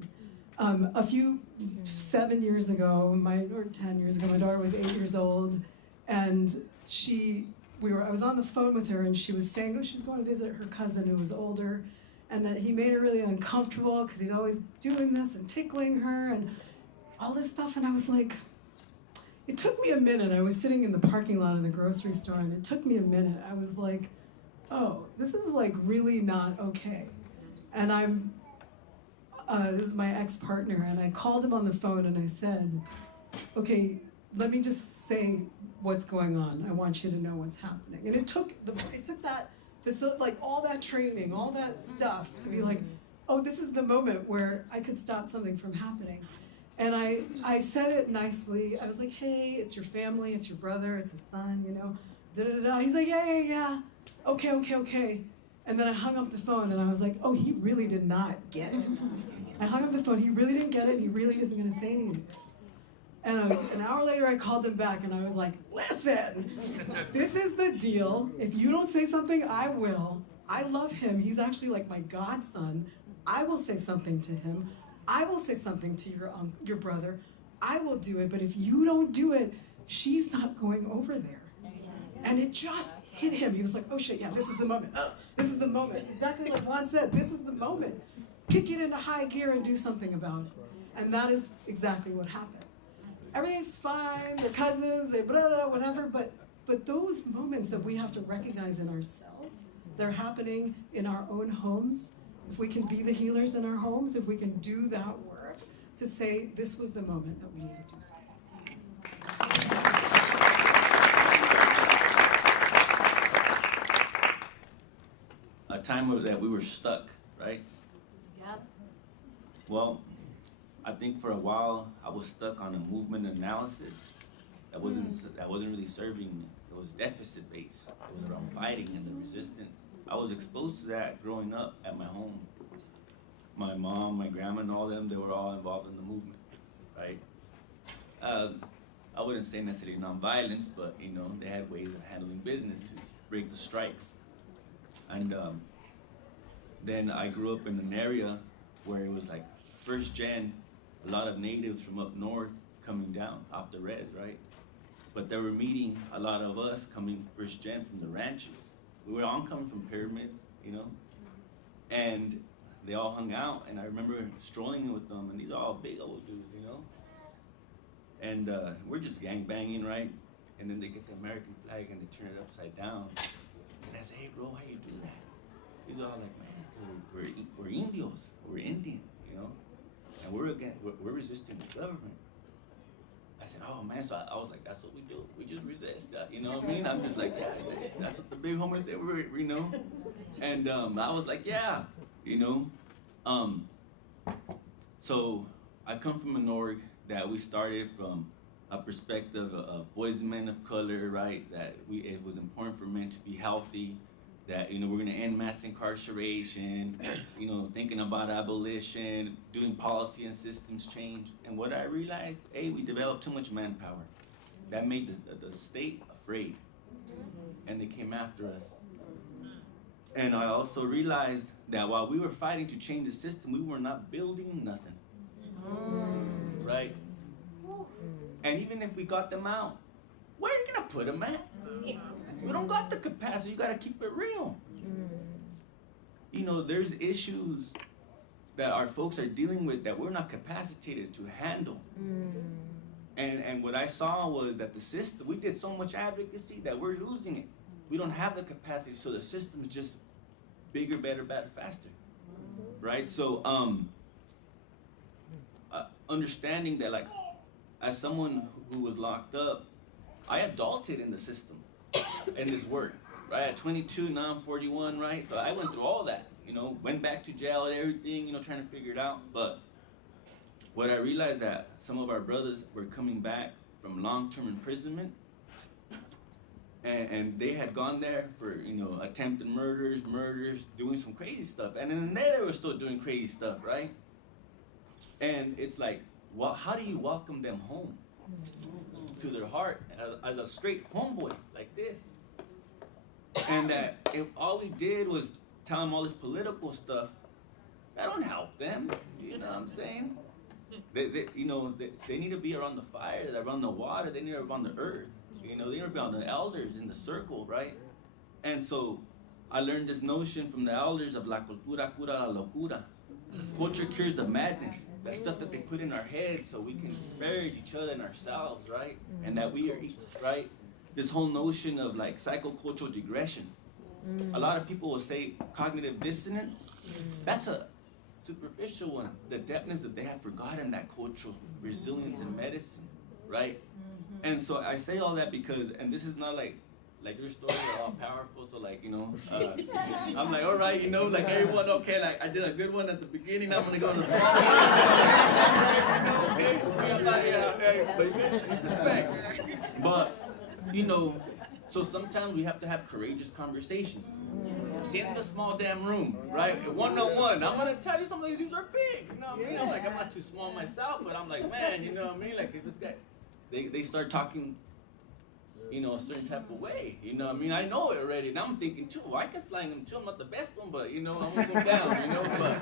7 years ago, or 10 years ago, my daughter was 8 years old, and I was on the phone with her, and she was saying she was going to visit her cousin who was older, and that he made her really uncomfortable because he'd always doing this and tickling her and all this stuff, and I was like, it took me a minute. I was sitting in the parking lot of the grocery store, and it took me a minute. I was like, oh, this is like really not okay. And this is my ex-partner, and I called him on the phone and I said, okay, let me just say what's going on. I want you to know what's happening. And it took that, like all that training, all that stuff to be like, oh, this is the moment where I could stop something from happening. And I said it nicely. I was like, hey, it's your family, it's your brother, it's his son, you know, da-da-da-da. He's like, yeah, okay. And then I hung up the phone, and I was like, oh, he really did not get it. I hung up the phone, he really didn't get it, and he really isn't gonna say anything. And an hour later, I called him back, and I was like, listen, this is the deal. If you don't say something, I will. I love him. He's actually like my godson. I will say something to him. I will say something to your brother. I will do it, but if you don't do it, she's not going over there. And it just hit him. He was like, oh shit, yeah, this is the moment. This is the moment. Exactly like Juan said, this is the moment. Kick it into high gear and do something about it. And that is exactly what happened. Everything's fine, the cousins, they blah, blah, whatever, but those moments that we have to recognize in ourselves, they're happening in our own homes. If we can be the healers in our homes, if we can do that work to say, this was the moment that we need to do something. A time that we were stuck, right? Yep. Well, I think for a while I was stuck on a movement analysis that wasn't really serving me. It was deficit based. It was around fighting and the resistance. I was exposed to that growing up at my home. My mom, my grandma, and all them, they were all involved in the movement, right? I wouldn't say necessarily nonviolence, but you know, they had ways of handling business to break the strikes. And then I grew up in an area where it was like first gen, a lot of natives from up north coming down off the res, right? But they were meeting a lot of us coming first gen from the ranches. We were all coming from pyramids, you know? And they all hung out, and I remember strolling with them, and these are all big old dudes, you know? And we're just gangbanging, right? And then they get the American flag and they turn it upside down. And I say, hey bro, how you do that? He's all like, man, we're Indios, we're Indian, you know? And we're resisting the government. I said, oh man, so I was like, that's what we do. We just resist that, you know what I mean? I'm just like, yeah, that's what the big homies say, you know? And I was like, yeah, you know? So I come from an org that we started from a perspective of boys and men of color, right? That it was important for men to be healthy, that, you know, we're gonna end mass incarceration, you know, thinking about abolition, doing policy and systems change. And what I realized, we developed too much manpower. That made the state afraid, and they came after us. And I also realized that while we were fighting to change the system, we were not building nothing, right? And even if we got them out, where are you gonna put them at? We don't got the capacity. You gotta keep it real. You know, there's issues that our folks are dealing with that we're not capacitated to handle. And what I saw was that the system, we did so much advocacy that we're losing it. We don't have the capacity, so the system is just bigger, better, better, faster, right? So understanding that, like, as someone who was locked up, I adulted in the system, in this work, right? At 22, now I'm 41, right? So I went through all that, you know, went back to jail and everything, you know, trying to figure it out. But what I realized that some of our brothers were coming back from long-term imprisonment, and they had gone there for, you know, attempted murders, doing some crazy stuff. And then there they were still doing crazy stuff, right? And it's like, well, how do you welcome them home to their heart as a straight homeboy like this? And that if all we did was tell them all this political stuff, that don't help them. You know what I'm saying? They need to be around the fire, around the water. They need to be around the earth. You know, they need to be around the elders in the circle, right? And so I learned this notion from the elders of la cultura cura la locura. Culture cures the madness. That stuff that they put in our heads so we can disparage each other and ourselves, right? And that we are, right? This whole notion of like psychocultural digression. A lot of people will say cognitive dissonance. That's a superficial one. The depthness that they have forgotten that cultural resilience in medicine, right? And so I say all that because, and this is not like your stories are all powerful, so like, you know, I'm like, all right, you know, like everyone, okay, like I did a good one at the beginning, I'm gonna go on the small one. But, you know, so sometimes we have to have courageous conversations in the small damn room, right? One-on-one. I'm gonna tell you some of these are big, you know what I mean? I'm like, I'm not too small myself, but I'm like, man, you know what I mean? Like, if this guy, they start talking, you know, a certain type of way, you know what I mean? I know it already, and I'm thinking too, I can slang them too, I'm not the best one, but you know, I'm gonna go down, you know, but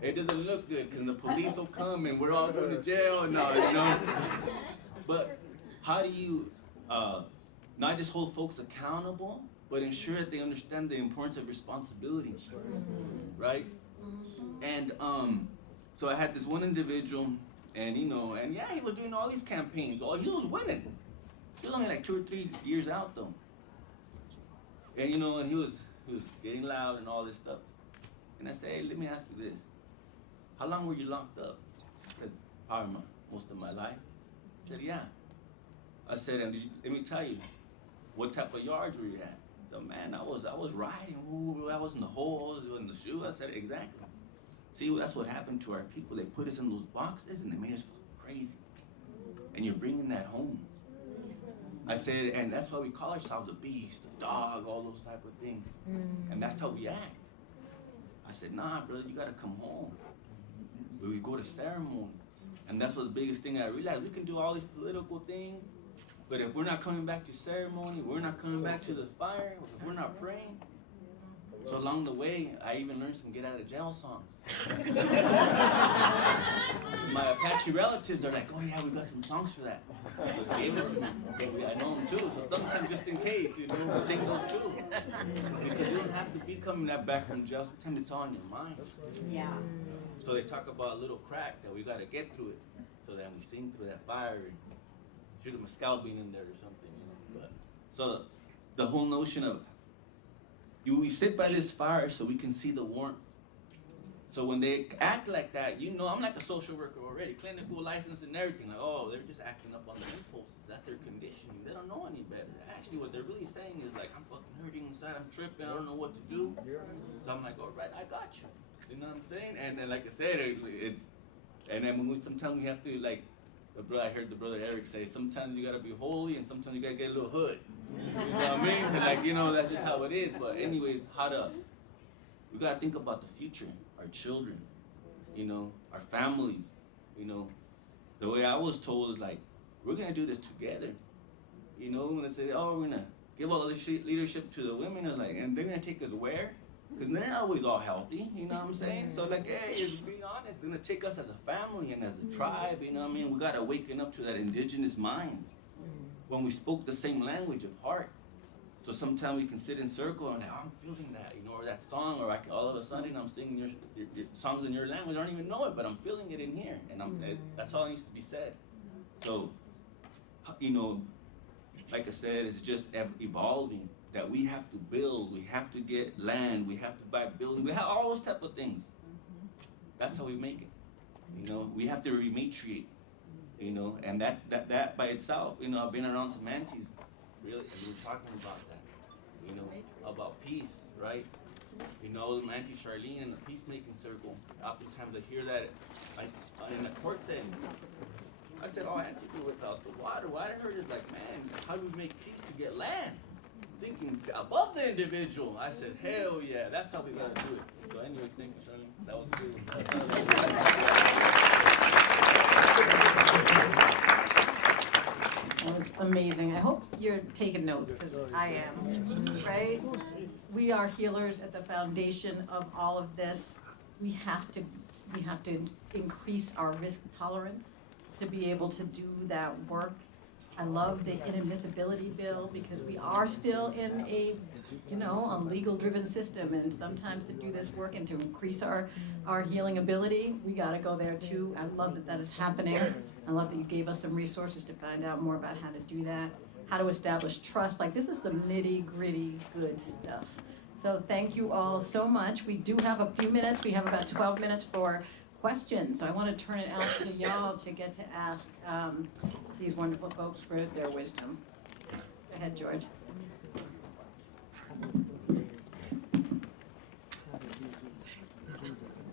it doesn't look good, because the police will come and we're all going to jail, and all, you know? But how do you not just hold folks accountable, but ensure that they understand the importance of responsibility, right? And so I had this one individual, and you know, and yeah, he was doing all these campaigns, he was winning. He was only like 2 or 3 years out though. And you know, and he was getting loud and all this stuff. And I said, hey, let me ask you this. How long were you locked up? Because probably most of my life. He said, yeah. I said, and let me tell you, what type of yards were you at? So man, I was riding, ooh, I was in the hole, I was in the shoe. I said, exactly. See, that's what happened to our people. They put us in those boxes and they made us feel crazy. And you're bringing that home. I said, and that's why we call ourselves a beast, a dog, all those type of things. And that's how we act. I said, nah, brother, you gotta come home. We go to ceremony. And that's what the biggest thing I realized. We can do all these political things, but if we're not coming back to ceremony, we're not coming back to the fire, if we're not praying. So along the way, I even learned some get out of jail songs. My Apache relatives are like, oh yeah, we got some songs for that. So they gave it to me. So I know them too. So sometimes just in case, you know, we sing those too. Because you don't have to be coming back from jail. Sometimes it's all in your mind. Yeah. So they talk about a little crack that we got to get through it. So that we sing through that fire and shoot a mezcal bean in there or something, you know. But, so the whole notion of, we sit by this fire so we can see the warmth. So when they act like that, you know, I'm like a social worker already, clinical license and everything. Like, oh, they're just acting up on the impulses. That's their conditioning. They don't know any better. Actually, what they're really saying is like, I'm fucking hurting inside. I'm tripping. I don't know what to do. So I'm like, all right, I got you. You know what I'm saying? And then, like I said, and then sometimes we have to like. I heard the brother Eric say, sometimes you gotta be holy and sometimes you gotta get a little hood. You know what I mean? Like, you know, that's just how it is. But anyways, we gotta think about the future, our children, you know, our families, you know. The way I was told is like, we're gonna do this together. You know, when they say, oh, we're gonna give all this leadership to the women, and they're gonna take us where? Because they're not always all healthy, you know what I'm saying? So like, hey, to be honest, it's gonna take us as a family and as a tribe, you know what I mean? We gotta waken up to that indigenous mind. when we spoke the same language of heart. So sometimes we can sit in circle and like, oh, I'm feeling that, you know, or that song, or all of a sudden I'm singing your songs in your language. I don't even know it, but I'm feeling it in here, and that's all that needs to be said. So, you know, like I said, it's just evolving. That we have to build, we have to get land, we have to buy buildings, we have all those type of things. That's how we make it. You know, we have to rematriate. You know, and that by itself. You know, I've been around some aunties. Really, and we were talking about that, you know, about peace, right? You know, my Auntie Charlene in the peacemaking circle, oftentimes I hear that in a court setting. I said, oh, Auntie, without the water, what I heard is like, man, how do we make peace to get land? Thinking above the individual. I said, hell yeah, that's how we gotta do it. So anyways, thank you, Charlene. That was good. Well, it's amazing. I hope you're taking notes, because I am, right? We are healers at the foundation of all of this. We have to increase our risk tolerance to be able to do that work. I love the inadmissibility bill, because we are still in a legal-driven system, and sometimes to do this work and to increase our healing ability, we gotta go there too. I love that is happening. I love that you gave us some resources to find out more about how to do that, how to establish trust. Like, this is some nitty-gritty good stuff. So thank you all so much. We do have a few minutes. We have about 12 minutes for questions. I want to turn it out to y'all to get to ask these wonderful folks for their wisdom. Go ahead, George.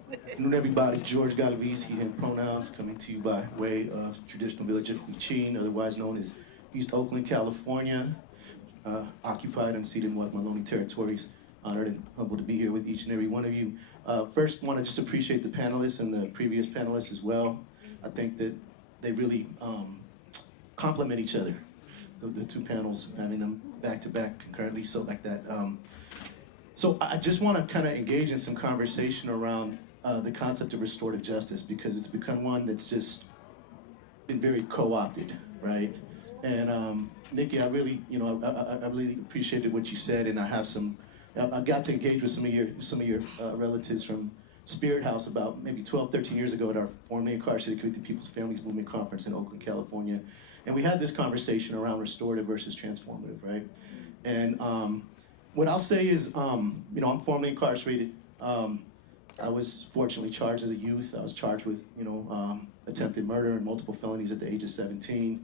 Good afternoon, everybody. George Galavisi in pronouns, coming to you by way of traditional village of Huichin, otherwise known as East Oakland, California, occupied and seated in what Maloney territories. Honored and humbled to be here with each and every one of you. First, want to just appreciate the panelists and the previous panelists as well. I think that they really complement each other, the two panels, having them back to back concurrently, so like that. So I just want to kind of engage in some conversation around the concept of restorative justice, because it's become one that's just been very co-opted, right? And Nikki, I really, I really appreciated what you said, and I got to engage with some of your relatives from Spirit House about maybe 12, 13 years ago at our formerly incarcerated Convicted People's Families Movement Conference in Oakland, California. And we had this conversation around restorative versus transformative, right? And what I'll say is, I'm formerly incarcerated. I was fortunately charged as a youth. I was charged with, attempted murder and multiple felonies at the age of 17.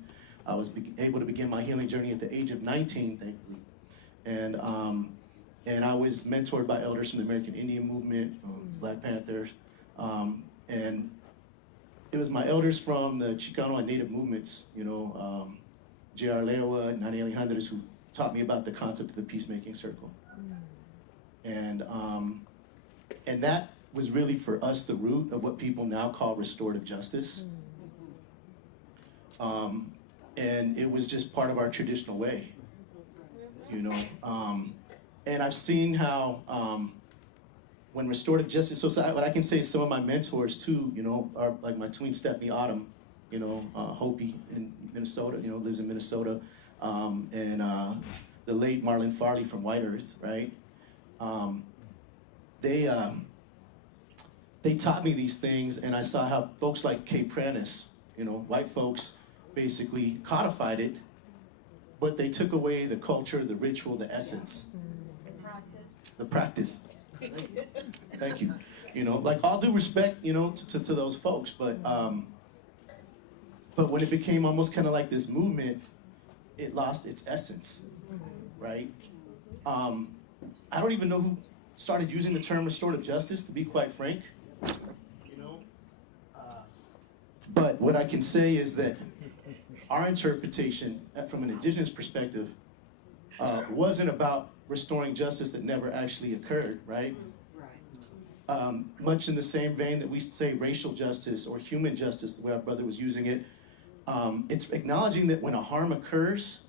I was able to begin my healing journey at the age of 19, thankfully. And I was mentored by elders from the American Indian movement, from Black Panthers. And it was my elders from the Chicano and Native movements, J.R. Lewa and Nani Alejandro's, who taught me about the concept of the peacemaking circle. And that was really for us the root of what people now call restorative justice. And it was just part of our traditional way, and I've seen how when restorative justice, so what I can say is some of my mentors too, are like my twin Stephanie Autumn, Hopi in Minnesota, lives in Minnesota, and the late Marlon Farley from White Earth, right? They taught me these things, and I saw how folks like Kay Prentice, white folks, basically codified it, but they took away the culture, the ritual, the essence. The practice. Thank you. Like, all due respect, to those folks, but when it became almost kind of like this movement, it lost its essence, right? I don't even know who started using the term restorative justice, to be quite frank, but what I can say is that our interpretation from an indigenous perspective wasn't about restoring justice that never actually occurred, right? Much in the same vein that we say racial justice or human justice, the way our brother was using it, it's acknowledging that when a harm occurs,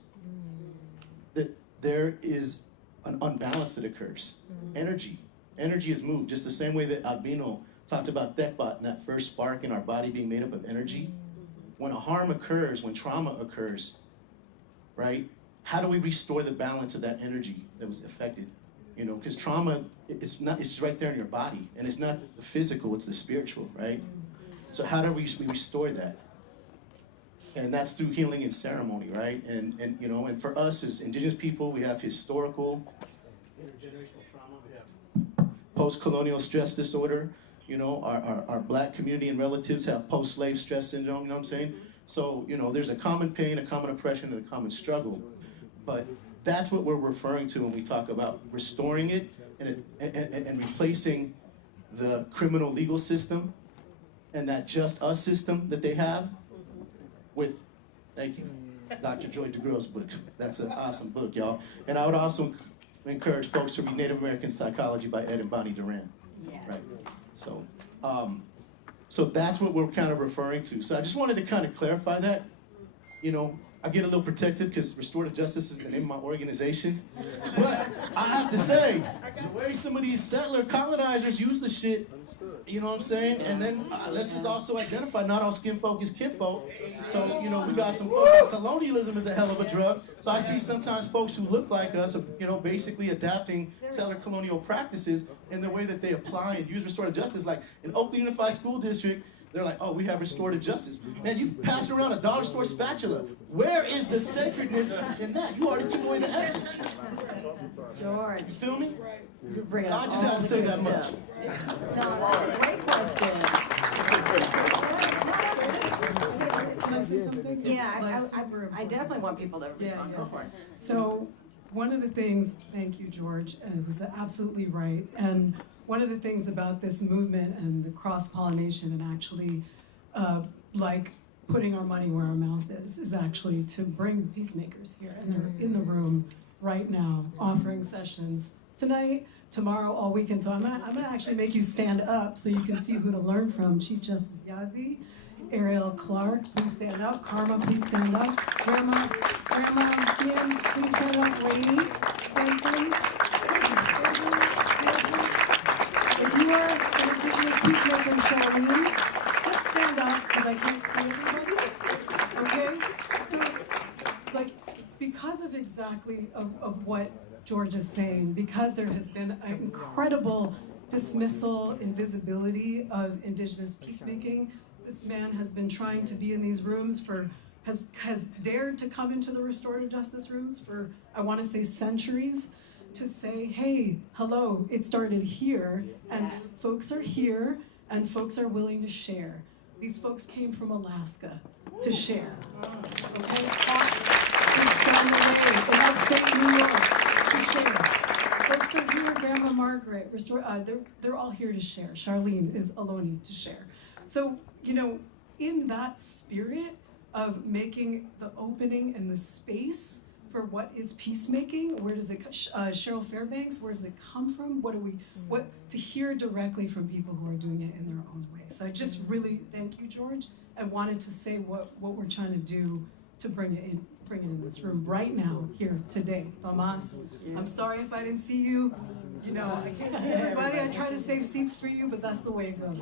that there is an unbalance that occurs. Energy is moved, just the same way that Albino talked about Thekbat and that first spark in our body being made up of energy. When a harm occurs, when trauma occurs, right? How do we restore the balance of that energy that was affected? You know, because trauma, it's right there in your body, and it's not the physical, it's the spiritual, right? So how do we restore that? And that's through healing and ceremony, right? And you know, and for us as indigenous people, we have historical, intergenerational trauma, we have post-colonial stress disorder, you know, our black community and relatives have post-slave stress syndrome, you know what I'm saying? So, you know, there's a common pain, a common oppression, and a common struggle. But that's what we're referring to when we talk about restoring it and replacing the criminal legal system and that just us system that they have with, thank you, Dr. Joy DeGroove's book. That's an awesome book, y'all. And I would also encourage folks to read Native American Psychology by Ed and Bonnie Duran. Yeah. Right. So, so that's what we're kind of referring to. So I just wanted to kind of clarify that. You know, I get a little protective because restorative justice is the name of my organization. But I have to say, the way some of these settler colonizers use the shit, you know what I'm saying? And then let's just also identify not all skin folk is kinfolk. So, you know, we got some folks, colonialism is a hell of a drug. So I see sometimes folks who look like us, you know, basically adapting settler colonial practices in the way that they apply and use restorative justice. Like in Oakland Unified School District, they're like, oh, we have restorative justice. Man, you pass around a dollar store spatula. Where is the sacredness in that? You already took away the essence. George, You feel me? you're bringing up I just had to say that much. No, that's a great question. Can I say something? Yeah, Like, I super important. definitely want people to respond. Yeah. Go for it. So one of the things, thank you, George, and was absolutely right. And one of the things about this movement and the cross-pollination and actually like putting our money where our mouth is actually to bring peacemakers here. And they're in the room right now offering sessions tonight, tomorrow, all weekend. So I'm gonna actually make you stand up so you can see who to learn from. Chief Justice Yazzie, Ariel Clark, please stand up. Karma, please stand up. Grandma Kim, please stand up. Lady, Clinton. If you are an indigenous peacemaker, Charlene, let's stand up because I can't see everybody. Okay? So, like, because of exactly of what George is saying, because there has been an incredible dismissal, invisibility of indigenous peacemaking, this man has been trying to be in these rooms has dared to come into the restorative justice rooms for, I want to say, centuries, to say, hey, hello, it started here, and folks are here, and folks are willing to share. These folks came from Alaska to share. Okay? Down the way, in upstate New York, to share. Folks are here, Grandma Margaret, they're all here to share. Charlene is Aloni to share. So, you know, in that spirit of making the opening and the space for what is peacemaking, where does it, Cheryl Fairbanks, where does it come from? To hear directly from people who are doing it in their own way. So I just really, thank you, George. I wanted to say what we're trying to do to bring it in this room right now, here, today. Tomas, I'm sorry if I didn't see you. You know, I can't see everybody. I try to save seats for you, but that's the way it goes.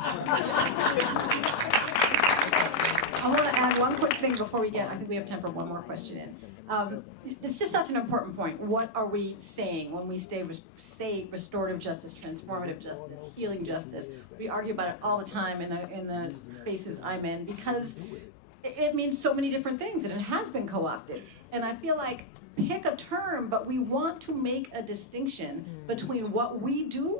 I want to add one quick thing before we get, I think we have time for one more question in. It's just such an important point. What are we saying when we say restorative justice, transformative justice, healing justice? We argue about it all the time in the spaces I'm in because it means so many different things and it has been co-opted. And I feel like pick a term, but we want to make a distinction between what we do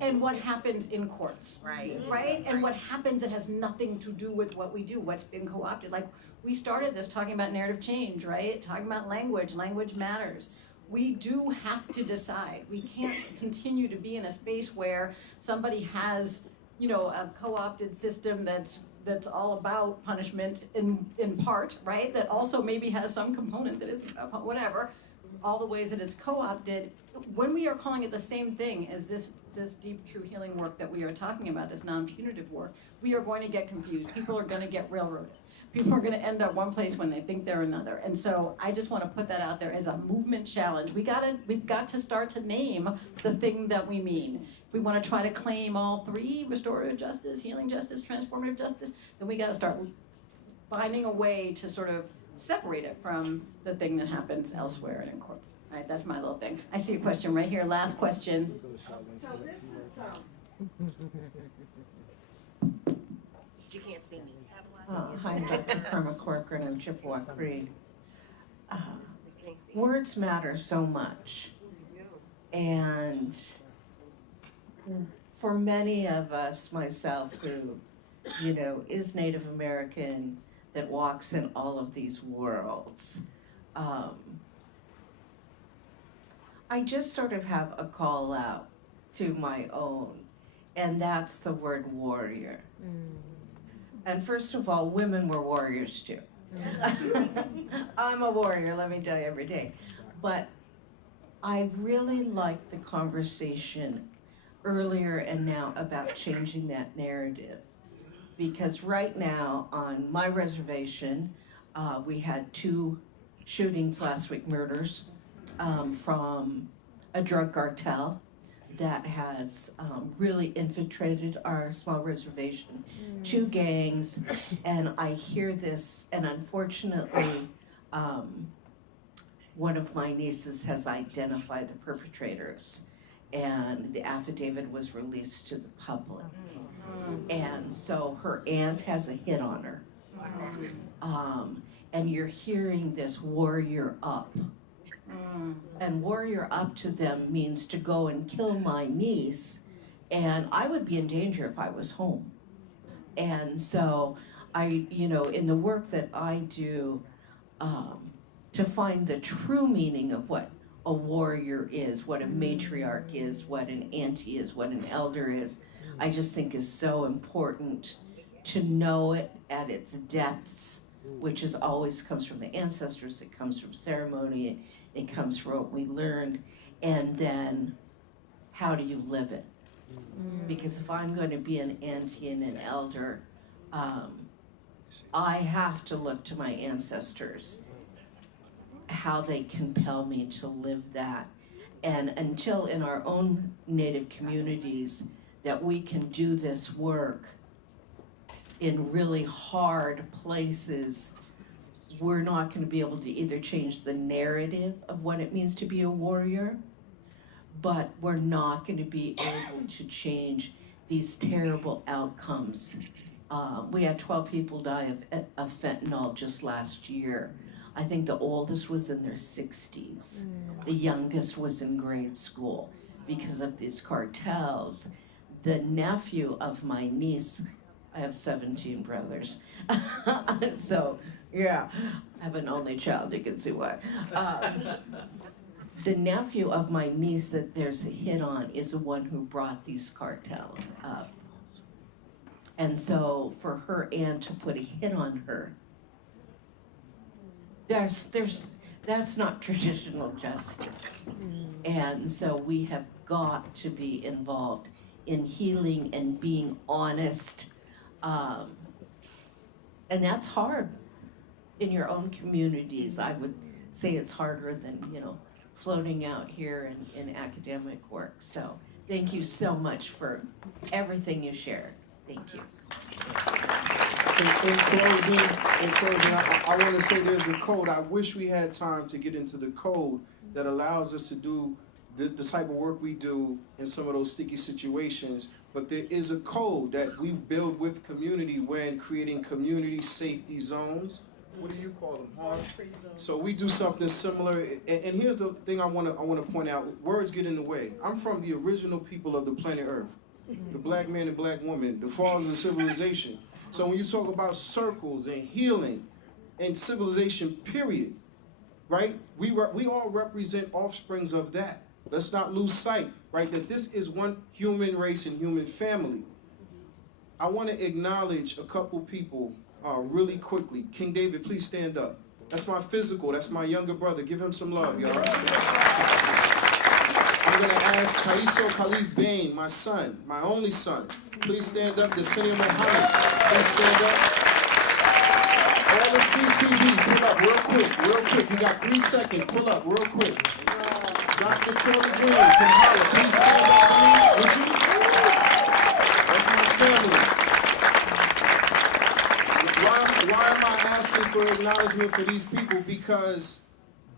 and what happens in courts, right? And what happens that has nothing to do with what we do, what's been co-opted. Like, we started this talking about narrative change, right? Talking about language matters. We do have to decide. We can't continue to be in a space where somebody has, you know, a co-opted system that's all about punishment in part, right? That also maybe has some component that is whatever, all the ways that it's co-opted. When we are calling it the same thing as this deep, true healing work that we are talking about, this non-punitive work, we are going to get confused. People are going to get railroaded. People are going to end up one place when they think they're another. And so I just want to put that out there as a movement challenge. We've got to start to name the thing that we mean. If we want to try to claim all three, restorative justice, healing justice, transformative justice, then we got to start finding a way to sort of separate it from the thing that happens elsewhere and in courts. All right, that's my little thing. I see a question right here, last question. So this is, You can't see me. hi, I'm Dr. Karma Corcoran of Chippewa Creek. Words matter so much. And for many of us, myself, who, is Native American, that walks in all of these worlds, I just sort of have a call out to my own, and that's the word warrior. And first of all, women were warriors too. I'm a warrior, let me tell you, every day. But I really like the conversation earlier and now about changing that narrative. Because right now on my reservation, we had 2 shootings last week, murders, from a drug cartel that has really infiltrated our small reservation. 2 gangs, and I hear this, and unfortunately, one of my nieces has identified the perpetrators, and the affidavit was released to the public. And so her aunt has a hit on her. And you're hearing this warrior up. And warrior up to them means to go and kill my niece, and I would be in danger if I was home. And so I, in the work that I do, to find the true meaning of what a warrior is, what a matriarch is, what an auntie is, what an elder is, I just think is so important to know it at its depths, which is always comes from the ancestors, it comes from ceremony, it comes from what we learned, and then how do you live it? Because if I'm going to be an auntie and an elder, I have to look to my ancestors, how they compel me to live that. And until in our own Native communities that we can do this work in really hard places, we're not going to be able to either change the narrative of what it means to be a warrior, but we're not going to be able to change these terrible outcomes. We had 12 people die of fentanyl just last year. I think the oldest was in their 60s. The youngest was in grade school because of these cartels. The nephew of my niece, I have 17 brothers. So, yeah, I have an only child, you can see why. The nephew of my niece that there's a hit on is the one who brought these cartels up. And so for her aunt to put a hit on her, that's not traditional justice. And so we have got to be involved in healing and being honest. And that's hard in your own communities. I would say it's harder than, floating out here in academic work. So thank you so much for everything you shared. Thank you. In closing, I want to say there's a code. I wish we had time to get into the code that allows us to do the type of work we do in some of those sticky situations. But there is a code that we build with community when creating community safety zones. What do you call them? Harm-free zones. So we do something similar. And here's the thing I want to point out. Words get in the way. I'm from the original people of the planet Earth. The black man and black woman, the fathers of civilization. So when you talk about circles and healing and civilization, period, right? We all represent offsprings of that. Let's not lose sight, right? That this is one human race and human family. I want to acknowledge a couple people really quickly. King David, please stand up. That's my physical. That's my younger brother. Give him some love, y'all. I'm going to ask Kaiso Khalif Bain, my son, my only son. Please stand up. Desenia Mohammed, please stand up. All the CCB, pull up real quick. You got 3 seconds. Pull up real quick. Dr. Corey Green from Howard, please stand up, please. Would you? That's my family. Why am I asking for acknowledgement for these people? Because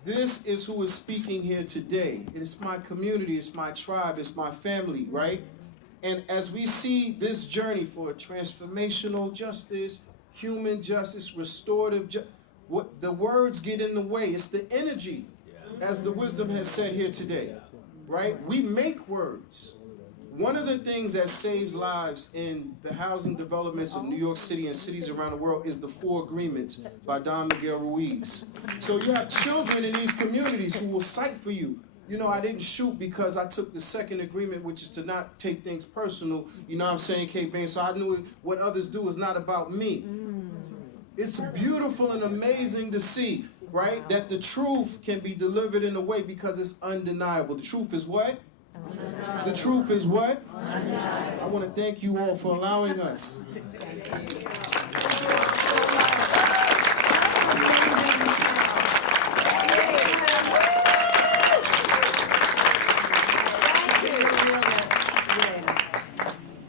this is who is speaking here today. It's my community, it's my tribe, it's my family, right? And as we see this journey for transformational justice, human justice, restorative justice, what the words get in the way. It's the energy, as the wisdom has said here today, right? We make words. One of the things that saves lives in the housing developments of New York City and cities around the world is the 4 Agreements by Don Miguel Ruiz. So you have children in these communities who will cite for you. You know, I didn't shoot because I took the 2nd agreement, which is to not take things personal. You know what I'm saying, K. Bain? So I knew what others do is not about me. It's beautiful and amazing to see, right, that the truth can be delivered in a way because it's undeniable. The truth is what? Undeniable. The truth is what? Undeniable. I want to thank you all for allowing us.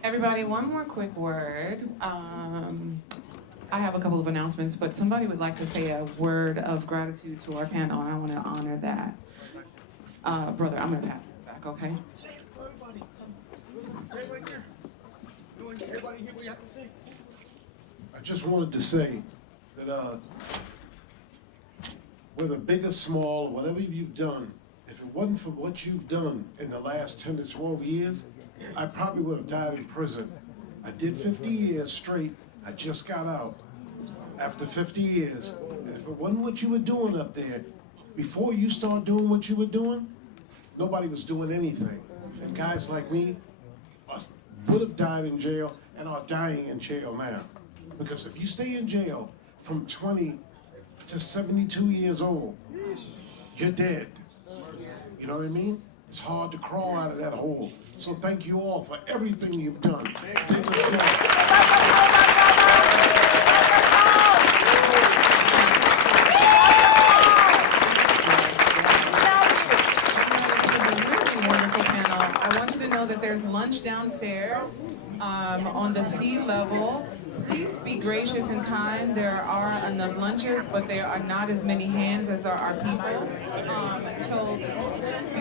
Everybody, one more quick word. I have a couple of announcements, but somebody would like to say a word of gratitude to our panel, and I want to honor that. Brother, I'm going to pass this back, okay? I just wanted to say that whether big or small, whatever you've done, if it wasn't for what you've done in the last 10 to 12 years, I probably would have died in prison. I did 50 years straight. I just got out after 50 years. And if it wasn't what you were doing up there, before you start doing what you were doing, nobody was doing anything. And guys like me would have died in jail and are dying in jail now. Because if you stay in jail from 20 to 72 years old, you're dead. You know what I mean? It's hard to crawl out of that hole. So thank you all for everything you've done. That there's lunch downstairs on the C level. Please be gracious and kind. There are enough lunches, but there are not as many hands as there are people. So be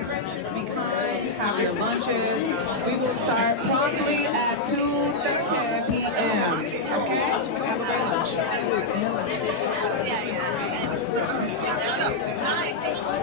gracious, be kind, have your lunches. We will start promptly at 2.